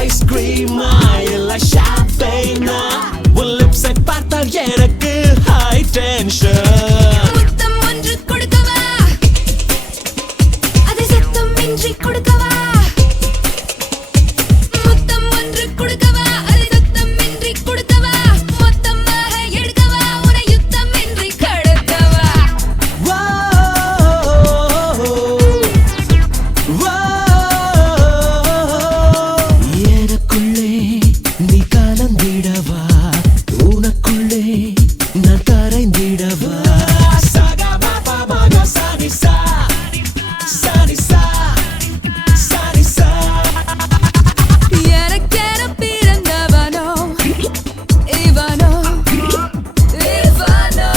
Ice cream இல்ல champagne உன் லிப்ஸை பார்த்தால் எனக்கு high tension. முத்தம் ஒன்று கொடுக்கவா அதை சத்தம் இன்றி கொடுக்கவா முத்தம் ஒன்று கொடுக்கவா அதை சத்தம் இன்றி கொடுக்கவா மொத்தமாக எடுக்கவா உன யுத்தம் இன்றி கடக்கவா எனக்குள்ளே நீ கலந்திடவா உனக்குள்ளே நான் கரைந்திடவா எனக்கென பிறந்தவனோ இவனோ இவனோ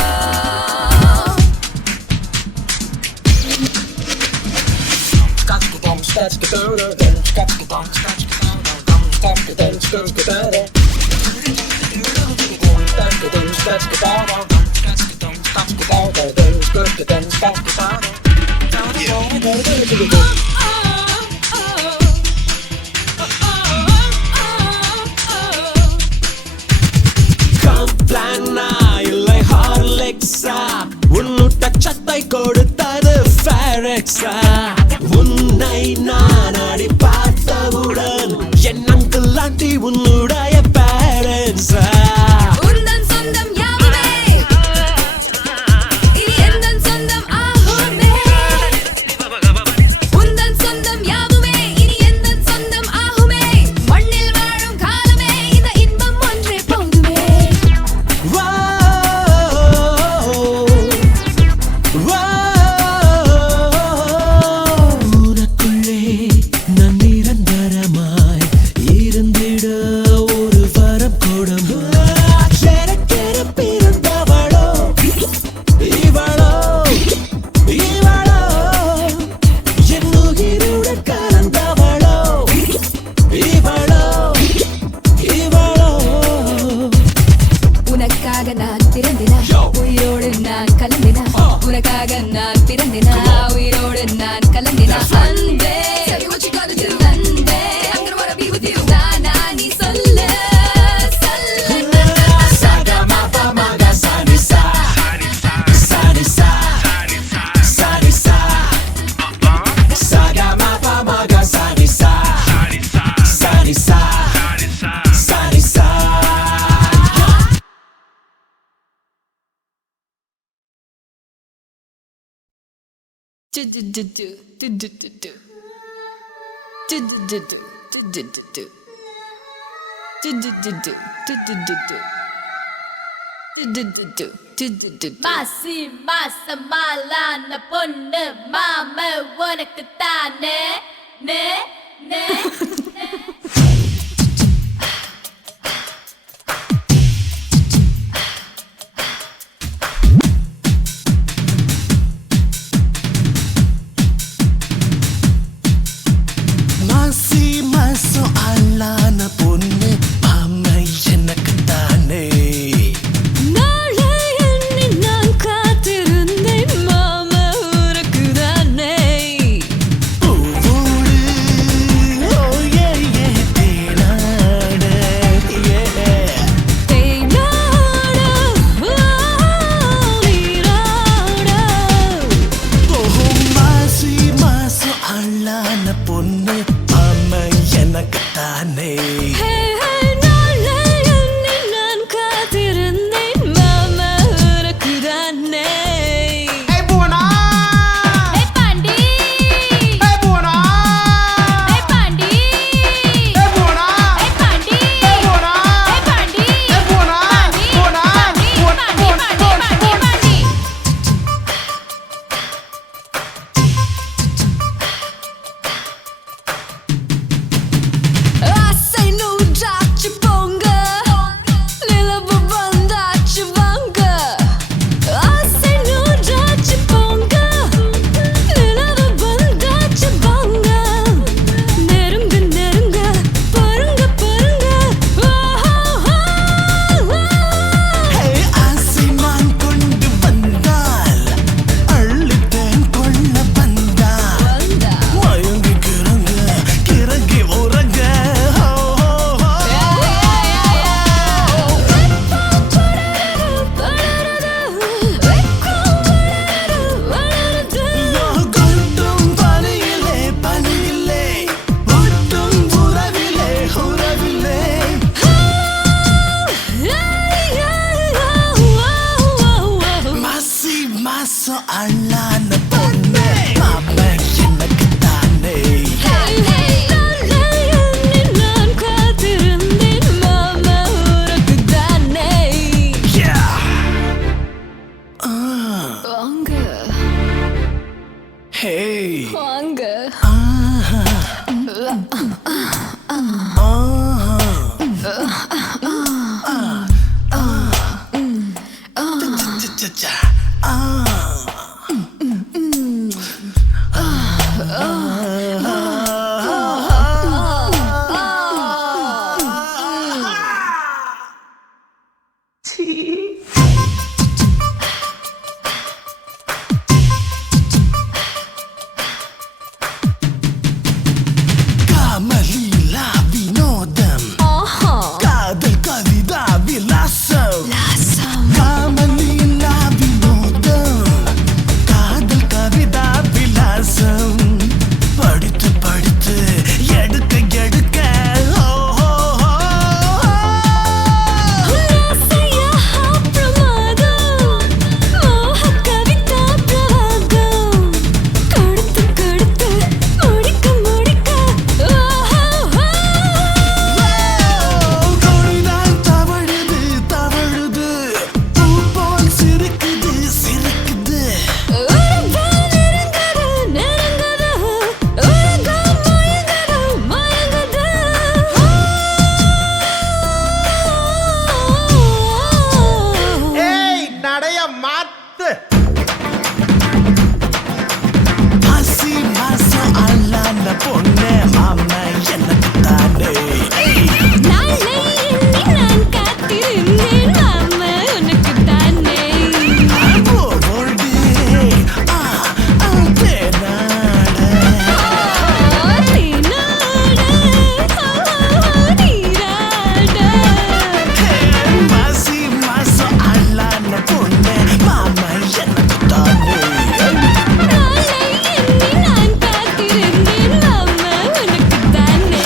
காம்ப்ளானா இல்லை ஹார்லிக்ஸா உன்னுட்ட சத்தை கொடுத்தது ஃபேரெக்ஸா உன்னை நான் அடி பார்த்தவுடன் என் அங்கிள் ஆண்டி உன்னுடைய பேரண்ட்ஸா உந்தன் சொந்தம் யாவுமே இனி எந்தன் சொந்தம் ஆகுமே உந்தன் சொந்தம் யாவுமே இனி எந்தன் சொந்தம் ஆகுமே மண்ணில் வாழும் காலமே இந்த இன்பம் ஒன்றே போதுமே உனக்குள்ளே நான் நிரந்தரமாய் இருந்திட ஒரு வரம் கொடமா எனக்கென பிறந்தவளோ இவளோ இவளோ என் உயிருடன் கலந்தவளோ இவளோ இவளோ உனக்காக நான் பிறந்தினா உயிரோடு நான் கலந்தினா உனக்காக நான் பிறந்தினா உயிரோடு நான் கலந்தினா அன்பே Tell me what you gotta do அன்பே I'm gonna wanna be with you நானா நீ சொல்லு சொல்லு Sagamapamaga sanisa sanisa sanisa Sagamapamaga sanisa sanisa sanisa மாசி மாசமாலான பொண்ணு மாம உனக்கு தானே நே நே மாசி மாசம் ஆளான பொண்ணு மாமை எனக்கு தானே நாளை எண்ணி நான் காத்திருந்தேன் மாம உனக்கு தானே பூவோடு ஓ அண்ணான பொண்ணு மாமா எனக்கு தானே நான் காத்திருந்தேன் மாமா உனக்கு தானே வாங்க வாங்க காமலீலா வினோதம் காதல் கவிதா விலாசம் காமலீலா வினோதம் காதல் கவிதா விலாசம் படித்து படித்து எடுக்க எடுக்க பொண்ணு மாமா எனக்கு தானே நான் காத்திருந்தேன் மாமா உனக்கு தானே மாசி மாசம் அல்லான பொண்ணு மாமா எனக்கு தானே நான் காத்திருந்தேன் மாமா உனக்கு தானே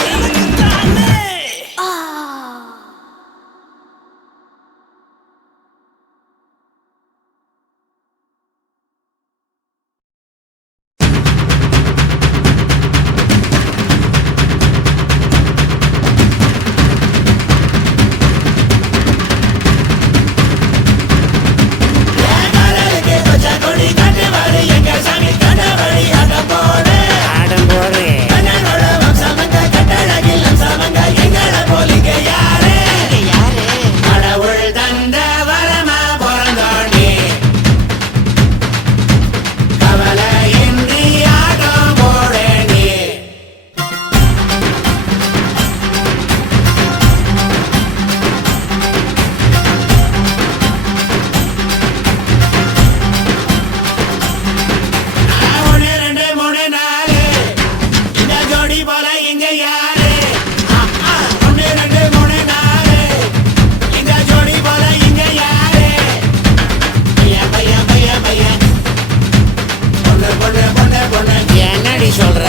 என்னடி சொல்ற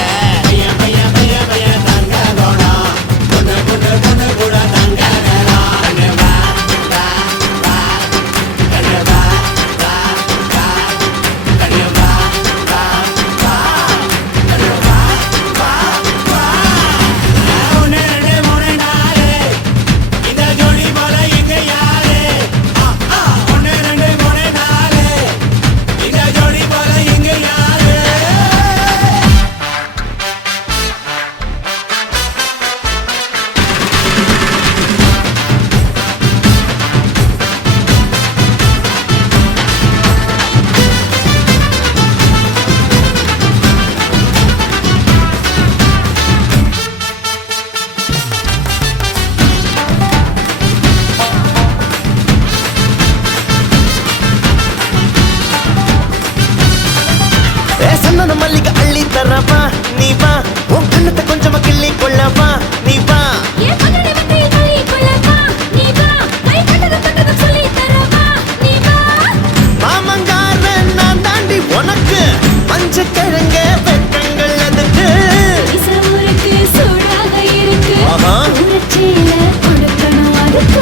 சந்தன மல்லிகை அள்ளி தரவா நீ வா உன் கண்ணத்தை கொஞ்சமா கிள்ளி கொள்ளவா நீ வா மாமங்காரன் நான் தாண்டி உனக்கு மஞ்ச கிழங்க வெட்டங்கள் அதுக்கு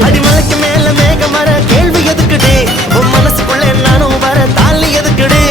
அடிமலைக்கு மேல மேகம் வர கேள்வி எதுக்குடி உன் மனசுக்குள்ள நானும் வர தாலி எதுக்குடி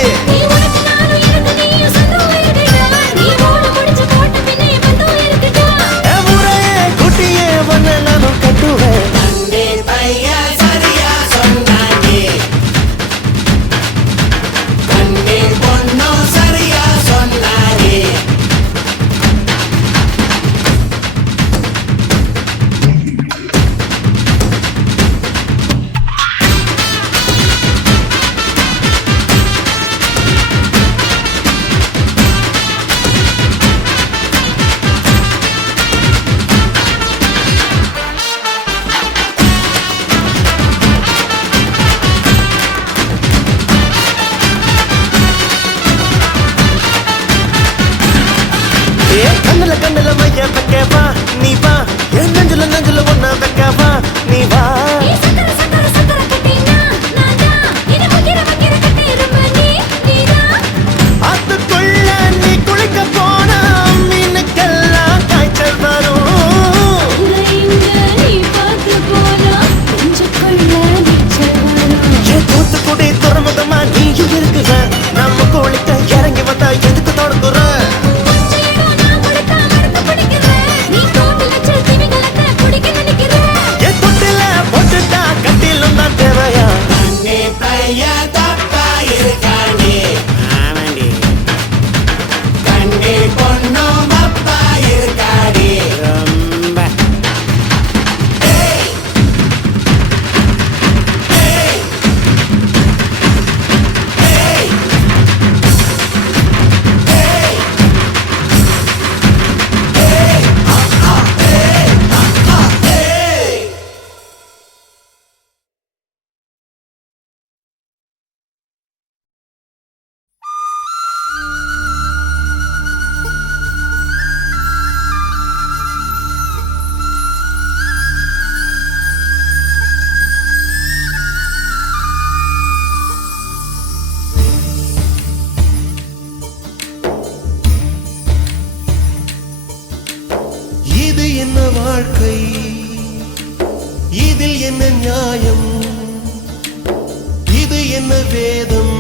என்ன வேதம்,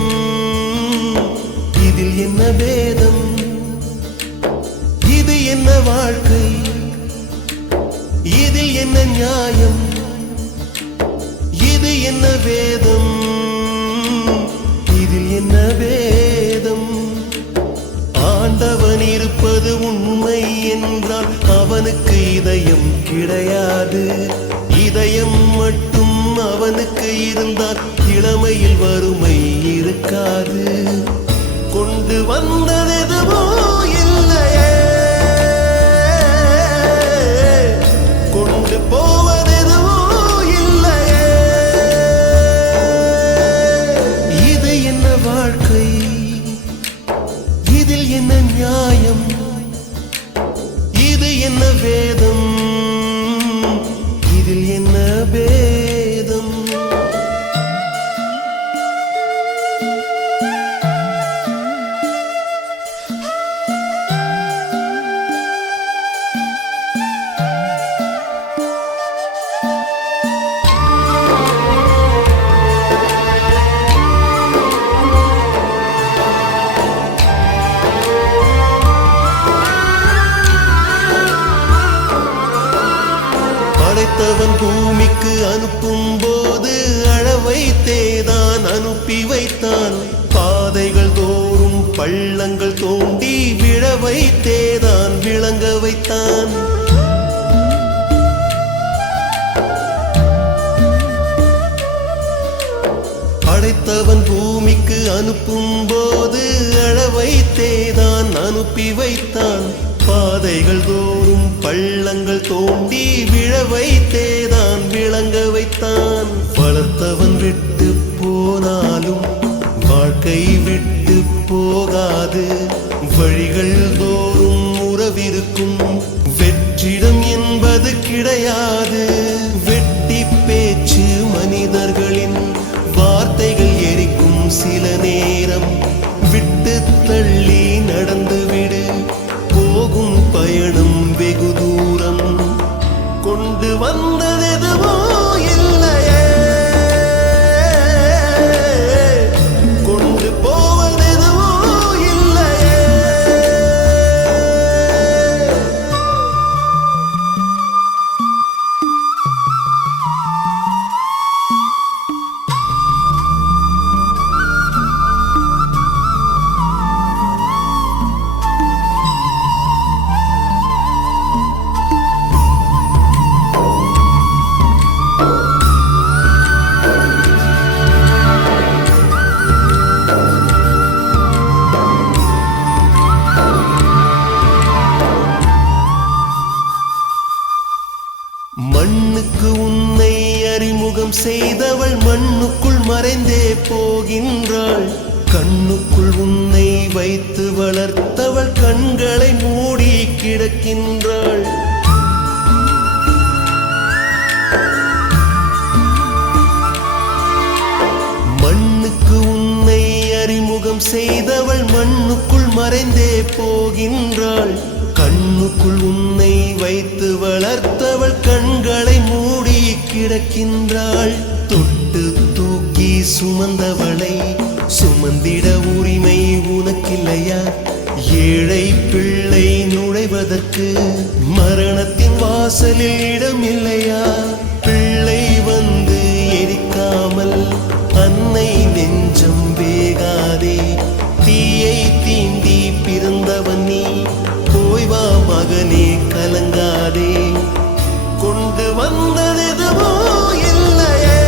இதில் என்ன வேதம், இது என்ன வாழ்க்கை, இதில் என்ன நியாயம், இது என்ன வேதம், இதில் என்ன வேதம். ஆண்டவன் இருப்பது உண்மை என்றால் அவனுக்கு இதயம் கிடையாது. இதயம் மட்டும் அவனுக்கு இருந்தால் இளமையில் வறுமை இருக்காது. கொண்டு வந்தது எதுவோ இல்லையே, கொண்டு போவது எதுவோ இல்லையே. இது என்ன வாழ்க்கை, இதில் என்ன நியாயம், இது என்ன வேதம், இதில் என்ன வேதம். படைத்தவன் பூமிக்கு அனுப்பும் போது அளவைத்தேதான் அனுப்பி வைத்தான். பாதைகள் தோறும் பள்ளங்கள் தோண்டி விழ வைத்தேதான் விளங்க வைத்தான். படைத்தவன் பூமிக்கு அனுப்பும் போது அளவைத்தேதான் அனுப்பி வைத்தான். பாதைகள் தோறும் பள்ளங்கள் தோண்டி விழ வைத்தேதான் விளங்க வைத்தான். வளர்த்தவன் விட்டு போனாலும் வாழ்க்கை விட்டு போகாது. வழிகள் தோறும் உறவிருக்கும், வெற்றிடம் என்பது கிடையாது. வெட்டி பேச்சு மனிதர்களின் வார்த்தைகள் எரிக்கும். சில நேரம் விட்டு தள்ளி நடந்துவிடு, போகும் பயணம் வெகு தூரம். கொண்டு வந்தது எதுவோ இல்லையே, கொண்டு போவது எதுவோ இல்லையே. மண்ணுக்கு உன்னை அறிமுகம் செய்தவள் மண்ணுக்குள் மறைந்தே போகின்றாள். கண்ணுக்குள் உன்னை வைத்து வளர்த்தவள் கண்களை மூடி கிடக்கின்றாள். மண்ணுக்கு உன்னை அறிமுகம் செய்தவள் மண்ணுக்குள் மறைந்தே போகின்றாள். கண்ணுக்குள் உன்னை வைத்து வளர்த்தவள் கண்களை மூடி கிடக்கின்றாள். தொட்டு தூக்கி சுமந்தவளை சுமந்திட உரிமை உனக்கில்லையா? ஏழை பிள்ளை நுழைவதற்கு மரணத்தின் வாசலில் இடமில்லையா? பிள்ளை வந்து எரிக்காமல் அன்னை நெஞ்சம் வேகாதே. தீயை தீண்டி பிறந்தவன் நீ, போய் வா மகனே கலங்காதே. கொண்டு வந்தது எதுவோ இல்லையே,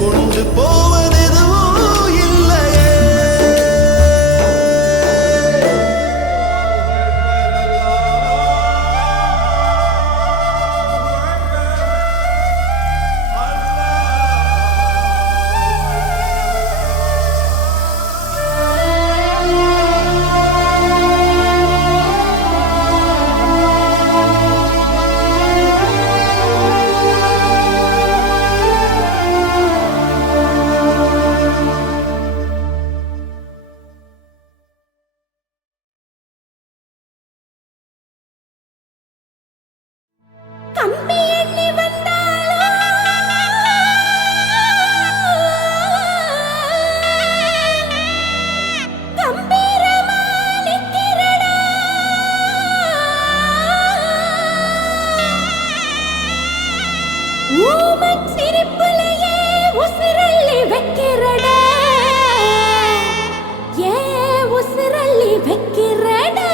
கொண்டு போவது எதுவோ இல்லையே. ஊமன் சிரிப்புலயே உசிரள்ளி வைக்கிறடா ஏ உசிரள்ளி வைக்கிறடா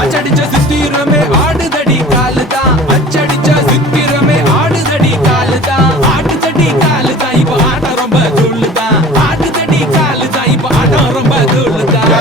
அச்சடிச்ச சித்திரமே ஆடுதடி காலுதான் அச்சடிச்ச சித்திரமே ஆடுதடி காலுதான் ஆடுதடி காலுதான் இப்ப ஆட்டம் ரொம்ப தூளுதான் ஆடுதடி காலுதான் இப்ப ஆட்டம் ரொம்ப தூளுதான்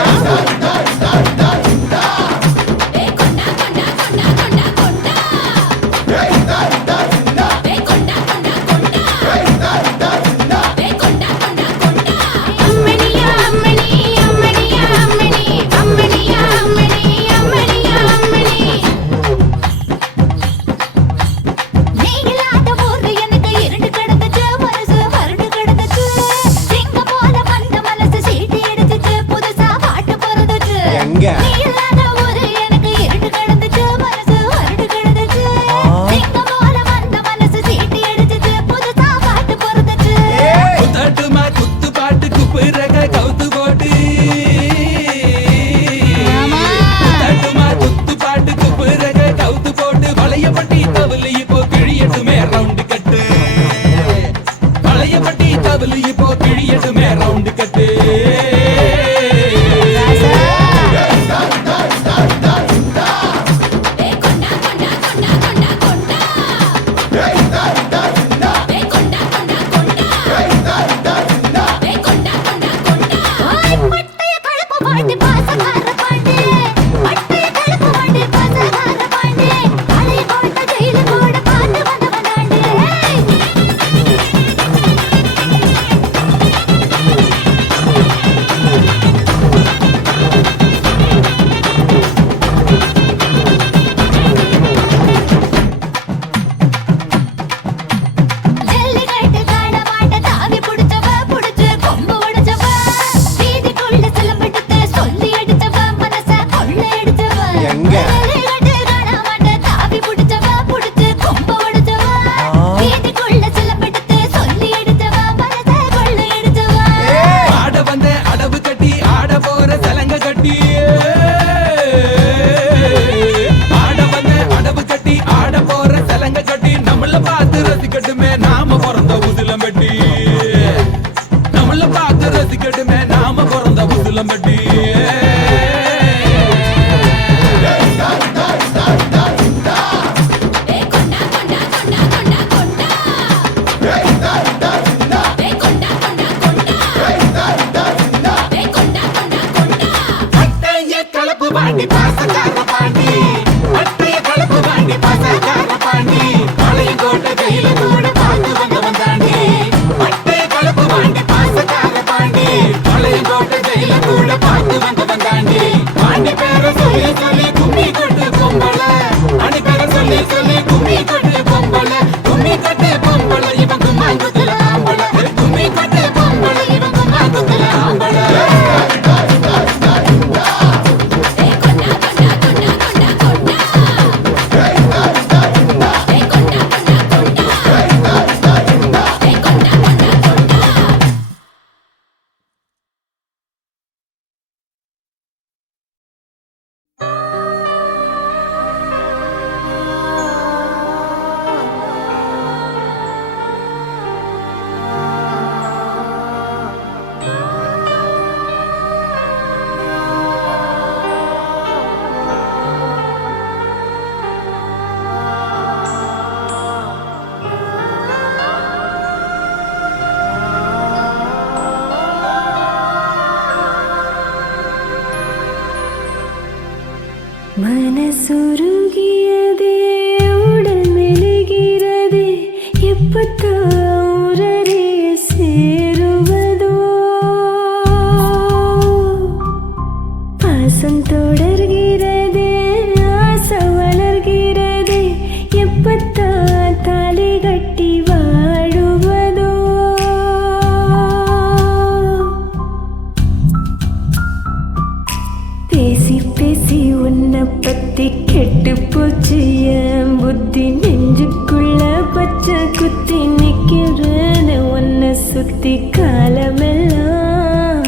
குத்தி நிக்கிறேன்னு உன்னை சுத்தி காலமெல்லாம்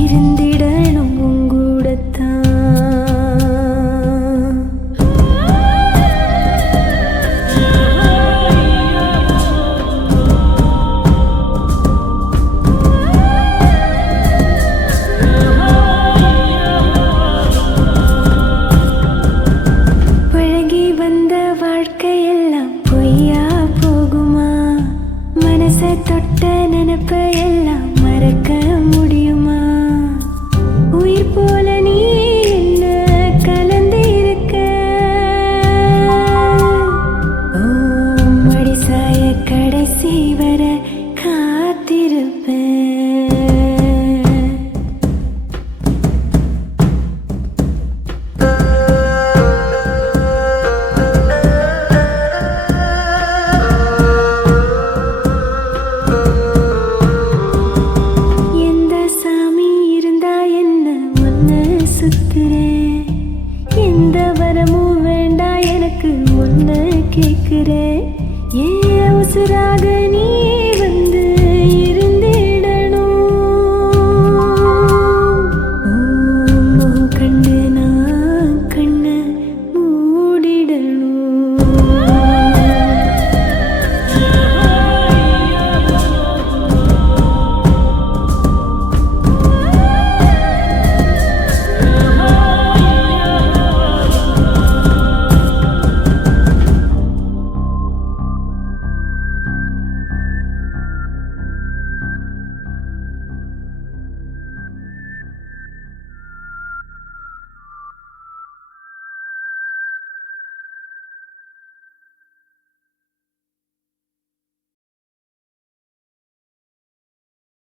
இருந்திடணும் உங்கூடத்தான். பழகி வந்த வாழ்க்கையெல்லாம் பொய்யா போகுமா? மனசை தொட்ட நினைப்ப எல்லாம் மறக்க முடியுமா? உயிர் போல நீ என்ன கலந்திருக்க. ஓ மடிசாய கடைசி வர காத்திருப்பேன். எந்த சாமி இருந்தா என்ன ஒன்னு சுத்துறேன். எந்த வரமும் வேண்டாம் எனக்கு ஒன்னு கேக்குறேன். ஏன் உசுராக நீ வந்து இருந்திடணும். உன் கண்டு நான் கண்ண மூடிடணும்.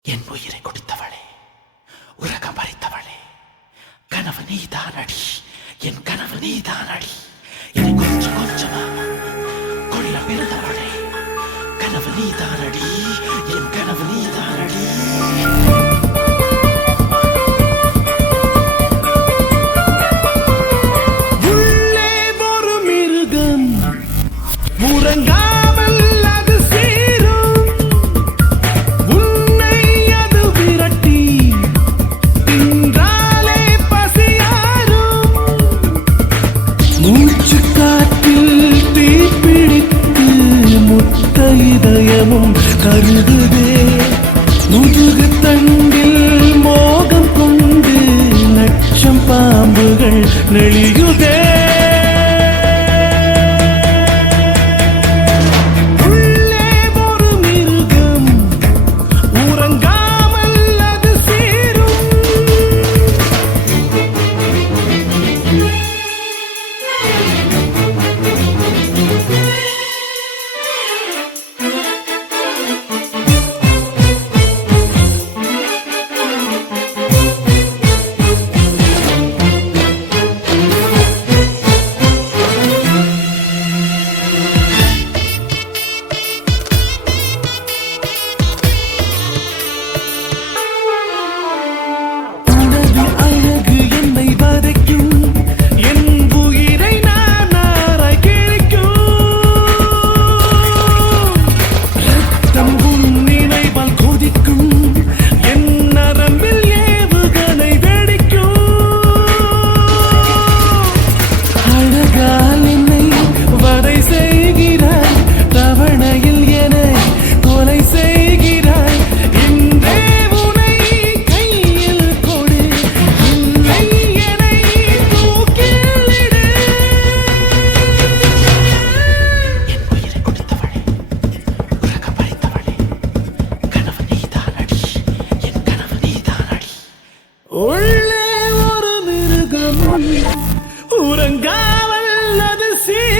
என் உயிரை கொடுத்தவளே, உலகம் பறித்தவளே, கனவு நீதானடி, என் கனவு நீதானடி. இதை கொஞ்சம் கொஞ்சமா கொள்ள பிறந்தவளே, கனவு நீதானடி, என் கனவு நீதானடி. உள்ளே ஒரு மிருகம் உறங்காமல் அது சேரும். உன்னை அது விரட்டி தின்றாலே பசியாரும். மூச்சு காற்றில் தீப்பிடித்து முத்த இதயமும் கருதுதே. முதுகு தண்டில் மோகம் கொண்டு லட்சம் பாம்புகள் நெளியுதே. உள்ளே ஒரு மிருகம் உறங்காமல் அது சேரும். உனது அழகு என்னை வதைக்கும். என் உயிரை நானாய் கிழிக்கும். ரத்தம் உன் நினைவால் கொதிக்கும். என் நரம்பில் ஏவுகணை வெடிக்கும். அழகால் என்னை வதை செய்கிறாய். தவணையில் என்னை கொலை செய்கிறாய். இன்றே உனை கையில் கொடு. இல்லை என்னை தூக்கிலிடு. என் உயிரை கொடுத்தவளே, உலகம் பறித்தவளே, கனவு நீதானடி, என் கனவு நீதானடி. உள்ளே ஒரு மிருகம் உறங்காமல் அது சீரும்.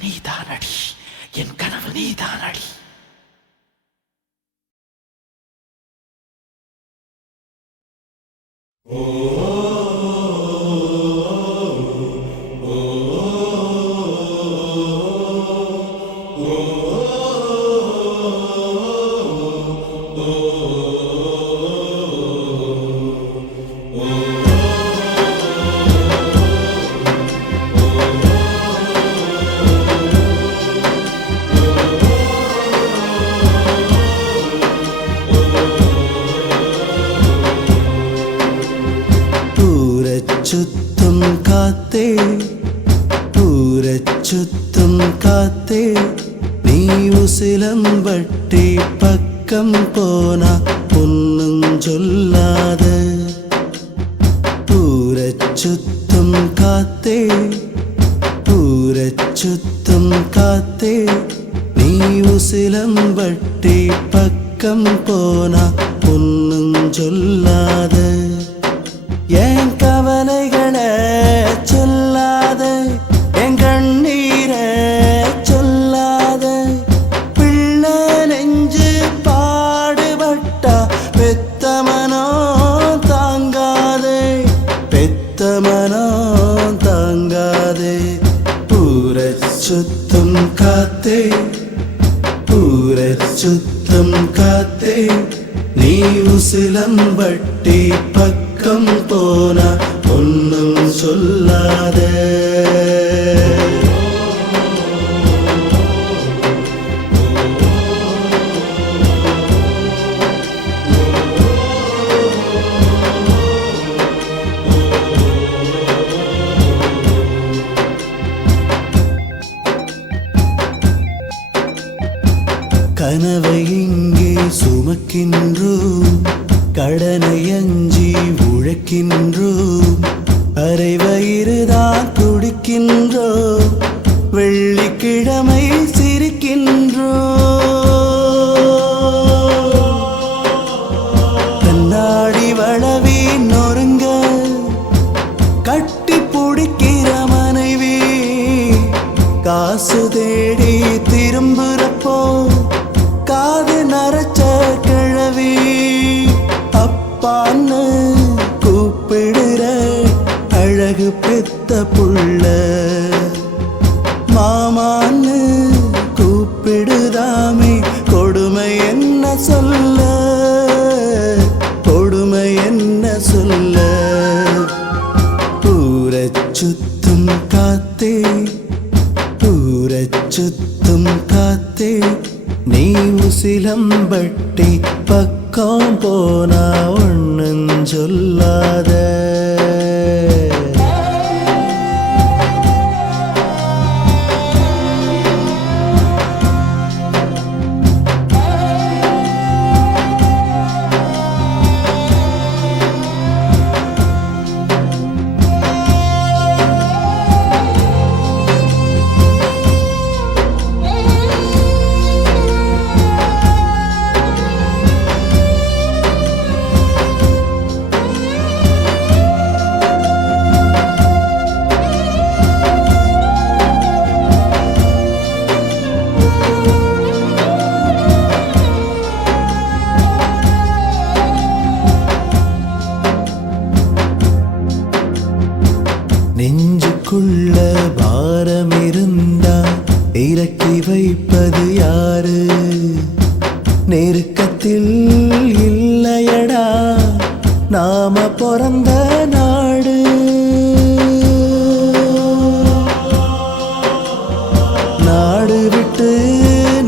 நீதானடி என் கனவு நீதானடி சுத்தும் காத்தே சுத்தும் காத்தே நீ உசிலம்பட்டி பக்கம் போனா பொன்னும் சொல்லாத சுத்தும் காத்தே சுத்தும் காத்தே நீ உசிலம்பட்டி பக்கம் போனா பொன்னும் சொல்லாத என் கவலைகளை சொல்லாத என் கண்ணீரை சொல்லாத பிள்ளை நெஞ்சு பாடுபட்டா பெத்தமனோ தாங்காதே பெத்தமனோ தாங்காதே சுத்தும் காத்தே சுத்தும் காத்தே நீ உசிலம்பட்டி பக்கம் போனா ஒன்னும் சொல்லாத கனவை இங்கே சுமக்கின்றோம் கடனை அஞ்சி உழைக்கின்றோம் அரை வயிறுதான் குடிக்கின்றோம் வெள்ளிக்கிழமை சிரிக்கின்றோம் கண்ணாடி வளவி நொறுங்க கட்டி பிடிக்கிற மனைவி காசு தேடி திரும்புறப்போ காது நரைச்ச கிழவி அப்பான்னு கூப்பிடுற அழகு பெத்த புள்ள மாமான்னு கூப்பிடுதாமே கொடுமை என்ன சொல்ல கொடுமை என்ன சொல்ல சுத்தும் காத்தே சுத்தும் காத்தே நீ உசிலம்பட்டி பக்கம் போனா ஒன்னும் சொல்லாத நெஞ்சுக்குள்ள பாரம் இருந்தா இறக்கி வைப்பது யாரு நெருக்கத்தில் இல்லையடா நாம பிறந்த நாடு நாடு விட்டு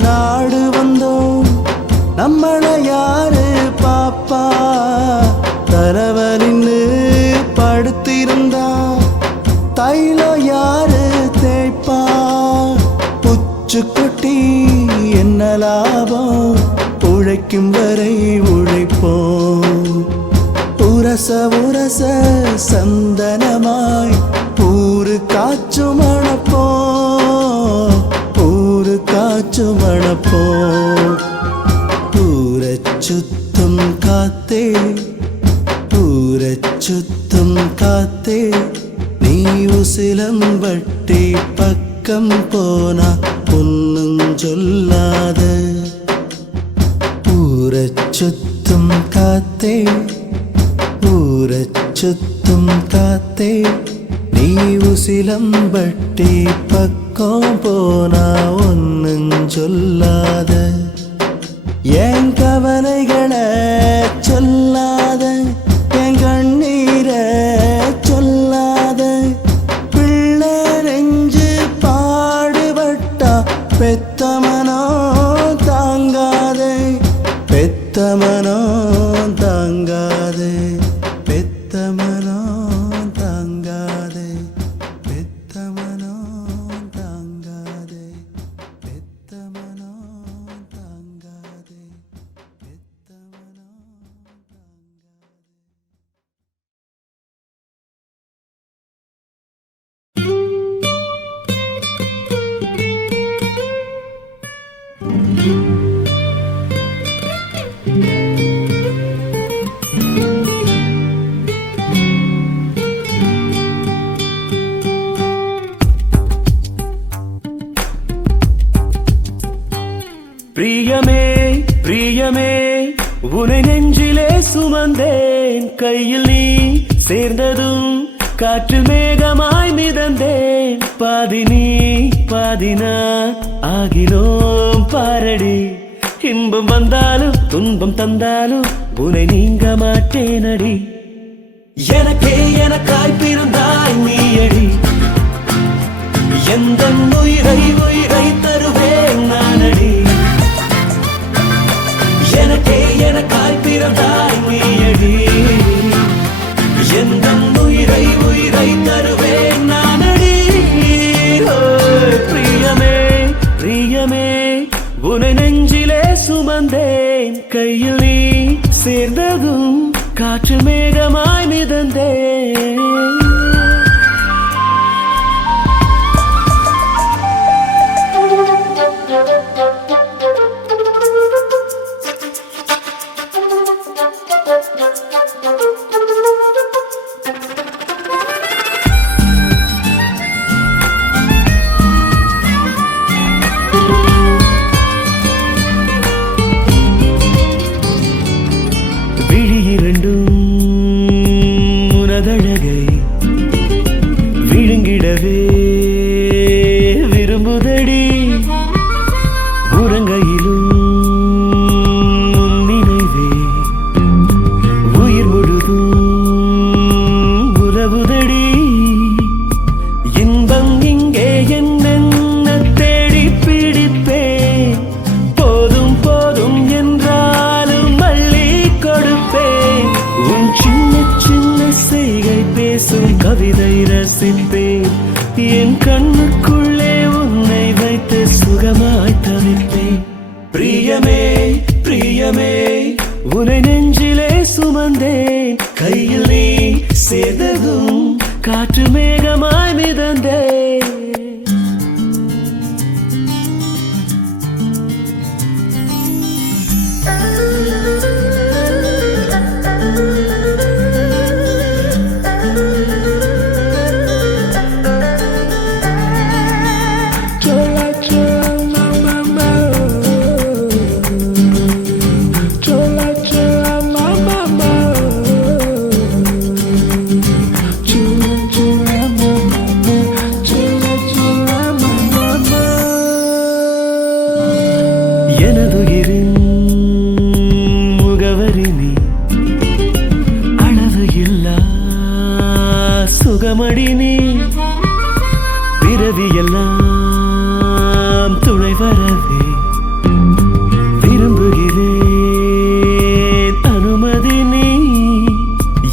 நாடு வந்தோம் நம்மள யாரு பாப்பா தலைவலின்னு படுத்திருந்தா தைலம் யாரு தேய்ப்பா புச்சு கொட்டி என்ன லாபம் உழைக்கும் வரை உழைப்போம் உரச உரச சந்தனமாய் ஊரு காற்று மணப்போம் ஊரு காற்று மணப்போம் சுத்தும் காத்தே சுத்தும் காத்தே நீ உசிலம்பட்டி பக்கம் பக்கம் போனா ஒன்னும் சொல்லாத ஊரச் சுத்தும் காத்தே ஊரச் சுத்தும் காத்தே நீ உசிலம்பட்டி பக்கம் போனா ஒன்னும் சொல்லாத என் கவலைகளை சொல்லாத என் கண்ணீரை சொல்லாத பிள்ளை நெஞ்சு பாடுபட்டா பெத்தமனோ தாங்காதே பெத்தமனோ தாங்காதே பெத்தமனோ தாங்காதே பெத்தமனோ தாங்காதே பெத்தமனோ தாங்காதே பெத்தமனோ பிரியமே பிரியமே உனை நெஞ்சிலே சுமந்தேன் கையில் நீ சேர்ந்ததும் காற்று மேகமாய் மிதந்தேன் பாதி நீ பாதி நான் ஆகினோம் பாரடி இன்பம் வந்தாலும் துன்பம் தந்தாலும் உனை நீங்க மாட்டேனடி எனக்கே எனக்காய் பிறந்தாய் நீயடி எந்த உயிரை உயிரை தருவேன் நானடி எனக்கே எனக்காய் பிறந்தாய் நீயடி எந்த உயிரை உயிரை தருவேன் நானடி பிரியமே பிரியமே உனை நெஞ்சிலே சுமந்தேன் கையில் நீ சேர்ந்ததும் காற்று மேகமாய் மிதந்தேன் கவிதை ரசிப்பேன் என் கண்ணுக்குள்ளே உன்னை வைத்து சுகமாய் தவிப்பேன் பிரியமே பிரியமே உனை நெஞ்சிலே சுமந்தேன் கையில் நீ சேர்ந்ததும் காற்று மேகமாய் மிதந்தேன் சுகமடி நீ பிறவியெல்லாம் துணை வரவே விரும்புகிறேன் அனுமதி நீ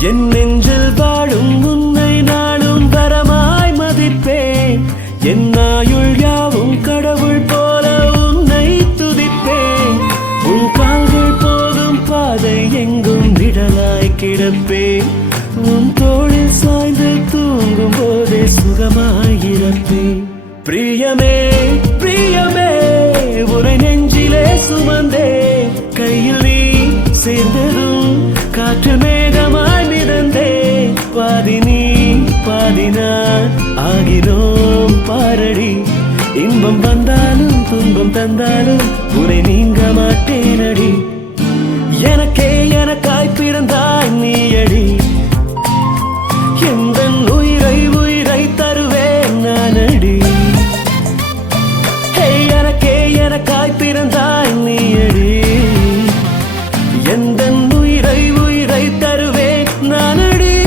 என் நெஞ்சில் வாழும் உன்னை நாளும் வரமாய் மதிப்பேன் என் ஆயுள் யாவும் கடவுள் போல உன்னை துதிப்பேன் உன் கால்கள் போகும் பாதை எங்கும் விடலாய் கிடப்பேன் உன் தோளில் சாய்ந்து தூங்கும் போதே சுகமாயிருப்பேன் பிரியமே பிரியமே உரை நெஞ்சிலே சுமந்தே கையில் நீ சேர்ந்ததும் காற்று மேகமாய் மிதந்தே பாதி நீ பாதி நான் ஆகினோம் பாரடி தந்தாலும் உரை நீங்க மாட்டேனடி எனக்கே எனக்காய் பிறந்தாய் நீயடி எந்த உயிரை உயிரை தருவேன் நானடி எனக்கே எனக்காய் பிறந்தாய் நீயடி எந்த உயிரை உயிரை தருவேன் நானடி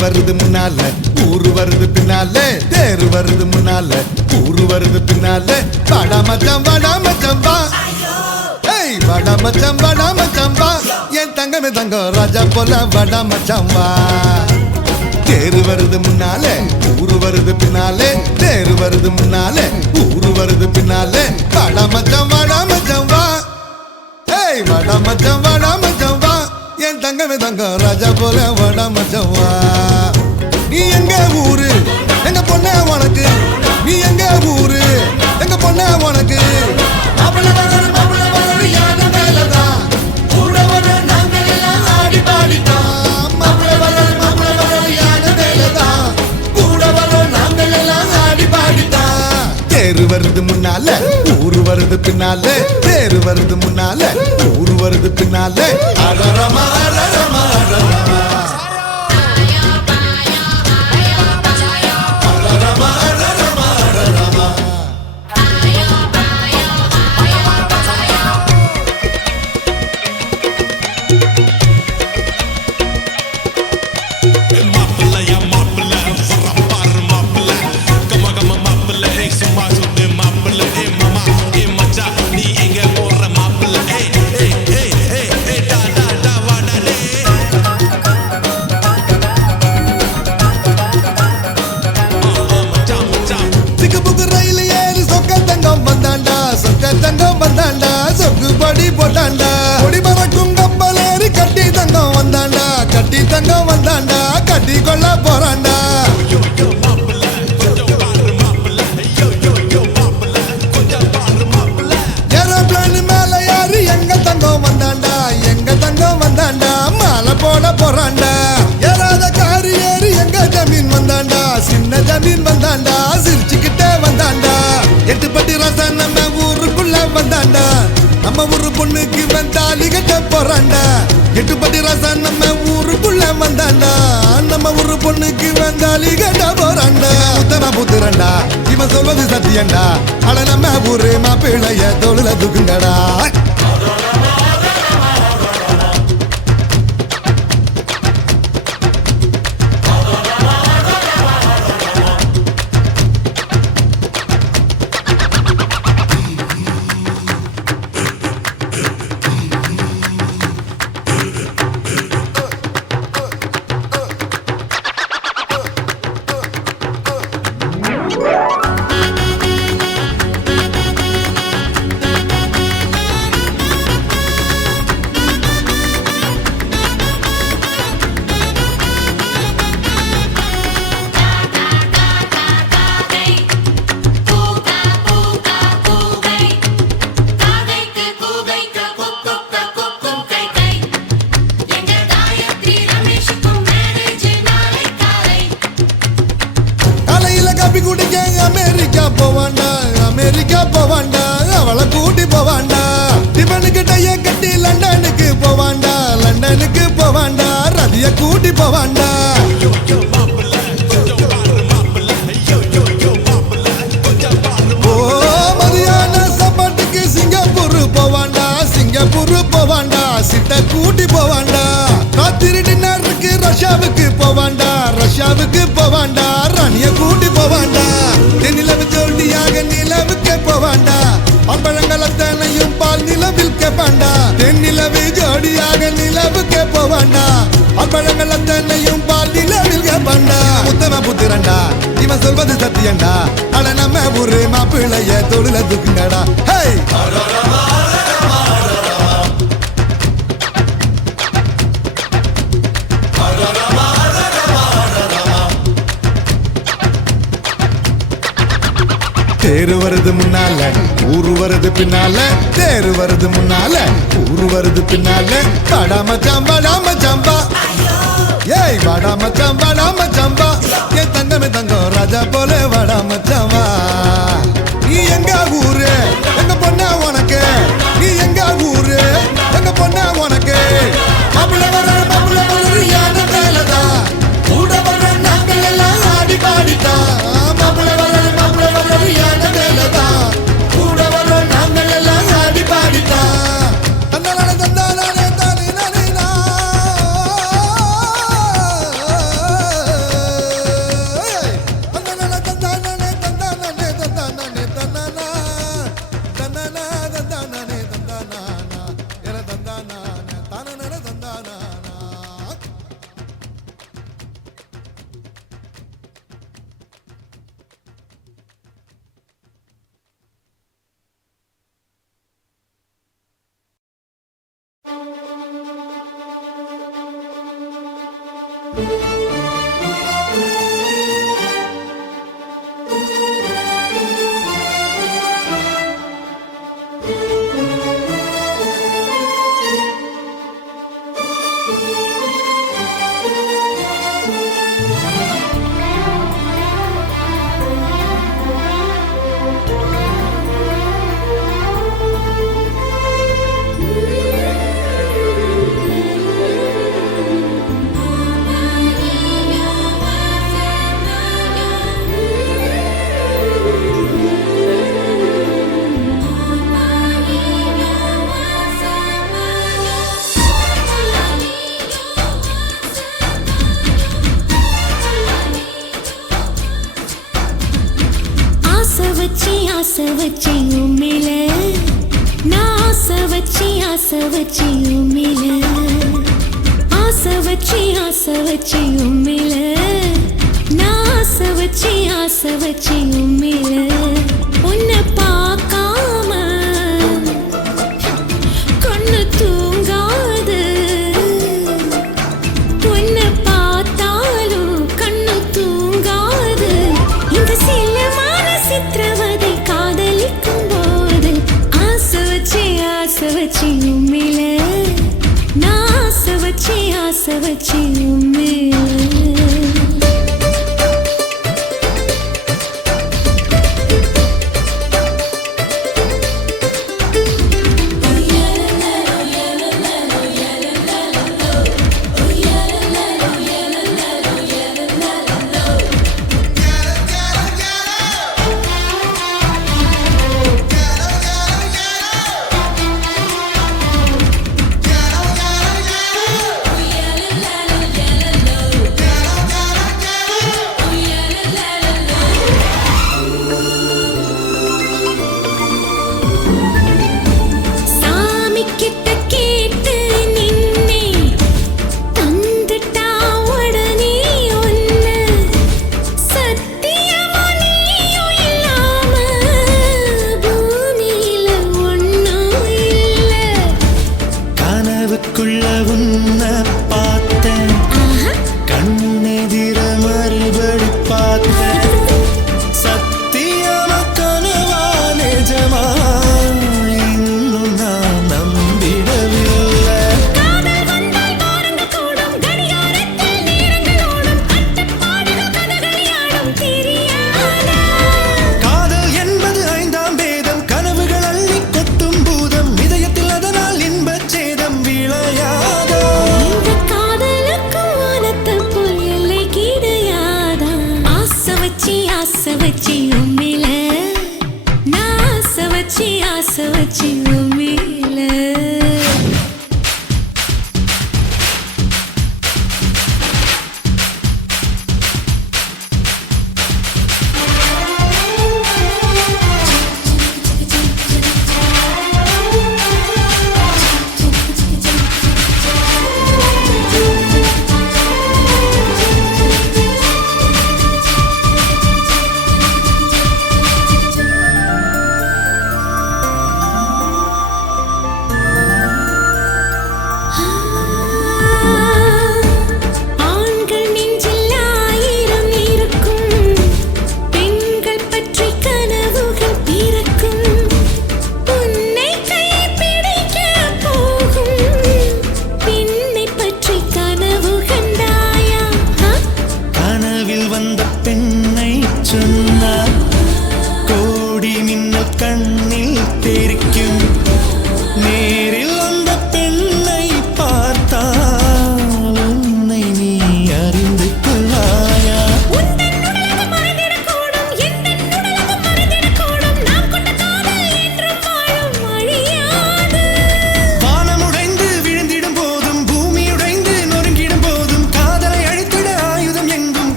வருது முன்னால ஊரு வருது பின்னாலே தேரு வருது முன்னால ஊரு வருது பின்னாலே வாடா மச்சான் வா ஏய் வாடா மச்சான் வா என் தங்கமே தங்கம் ராஜா போல வாடா மச்சான் வா தேரு வருது முன்னாலே ஊரு வருது பின்னாலே தேரு வருது முன்னாலே ஊரு வருது பின்னாலே வாடா மச்சான் வா ஏய் வாடா மச்சான் வா என் தங்கமே தங்கம் ராஜா போல வாடா மச்சான் வா நீ எங்க ஊரு எங்க பொண்ண உனக்கு நீ எங்க ஊரு எங்க பொண்ண உனக்கு மாப்பிள்ளை வர யான மேலதான் கூட வர நாங்கள் எல்லாம் ஆடி பாடிட்டோம் மாப்பிள்ளை வர யான மேலதான் கூட வர நாங்கள் எல்லாம் ஆடி பாடிட்டோம் தேரு வருது முன்னால ஊரு வருது பின்னாலே தேரு வருது முன்னால ஊரு வருது பின்னாலே அரரமா அரரமா அரரமா போட்டாண்டா கொடி பறக்கும் கப்பலேறி கட்டி தங்கம் வந்தாண்டா கட்டி தங்கம் வந்தாண்டா கட்டி கொள்ள போறாண்டா ஏரோப்ளேன் மேல யாரு எங்க தங்கம் வந்தாண்டா மாலை போட போறாண்டா ஏறாத காரு ஏறி எங்க ஜமீன் வந்தாண்டா சின்ன ஜமீன் வந்தாண்டா சிரிச்சுக்கிட்டே வந்தாண்டா எட்டுப்பட்டி ரசம் நம்ம ஊருக்குள்ள வந்தாண்டா நம்ம ஊரு பொண்ணுக்கு வந்தாலி கட்ட போறாண்டா எட்டுப்பட்டி ரசம் நம்ம ஊருக்குள்ள வந்தாண்டா நம்ம ஊரு பொண்ணுக்கு வந்தாலி கட்ட போறாண்டா உத்தம புத்துறண்டா இவன் சொல்வது சத்தியண்டா அட நம்ம ஊரு மாப்பிள்ளைய தோளுல தூக்குங்கடா அமெரிக்கா போவாண்டா அவளை கூட்டி போவாண்டா டிபனுக்கு டைய கட்டி லண்டனுக்கு போவாண்டா ரதிய கூட்டி போவாண்டா மதியான சாப்பாட்டுக்கு சிங்கப்பூர் போவாண்டா சிட்ட கூட்டி போவாண்டா ராத்திரி டின்னருக்கு ரஷ்யாவுக்கு போவாண்டா ரஷ்யாவுக்கு போவாண்டா ராணிய கூட்டி போவாண்டா நிலவு ஜோடியாக நிலவுக்கு போவாண்டா பழங்களத்தனையும் பால் நிலவில் கேப்பாண்டா தென்னிலவு ஜோடியாக நிலவுக்கு போவாண்டா பழங்களத்தனையும் பால் நிலவில் கேப்பாண்டா உத்தம புத்திரண்டா இவன் சொல்வது சத்தியண்டா அட நம்ம ஊரு மாப்பிள்ளைய தொழில தூக்குங்கடா ஹே தேரு வருது முன்னால ஊரு வருது பின்னால தேரு வருது முன்னால ஊரு வருது பின்னால வாடாம சாம்பா ஏய் வாடாம சாம்பா என் தங்கமே தங்கம் ராஜா போல வாடாம சாம்பா நீ எங்க ஊரு எங்க பொண்ணா உனக்கு நீ எங்க ஊரு எங்க பொண்ணா உனக்கு மாப்பிள்ள வர யான மேலதா கூட வர நாங்கள் எல்லாம் ஆடி பாடிட்டா மாப்பிள்ள வர யான மேலதா கூட வர நாங்கள் எல்லாம் ஆடி பாடிட்டா தந்தானே தந்தானே தானே நானே தந்தானே தந்தானே தந்தானே தந்தானே தந்தானா தந்தானா தந்தானே தந்தானா என தந்தானா தானே தந்தானா ஆசை வச்சு உம்மில நான் ஆசை வச்சு உம்மில ஆசை வச்சு உம்மில நான் ஆசை வச்சு உம்மில உன்னை பார்க்காம கண்ணு தூங்காது உன்னை பார்த்தாலும் கண்ணு தூங்காது இந்த சில்லமான சித்திரவதை காதலிக்கும் போது ஆசை வச்சு உம்மில நான் ஆசை வச்சு உம்மில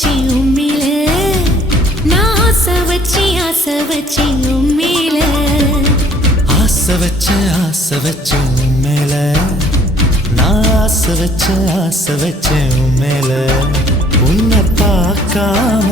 வச்சேன் உண்மையில நான் ஆசை வச்சேன் உண்மையில ஆசை வச்ச மேல நான் ஆசை வச்ச மேல உன்னை பார்க்காம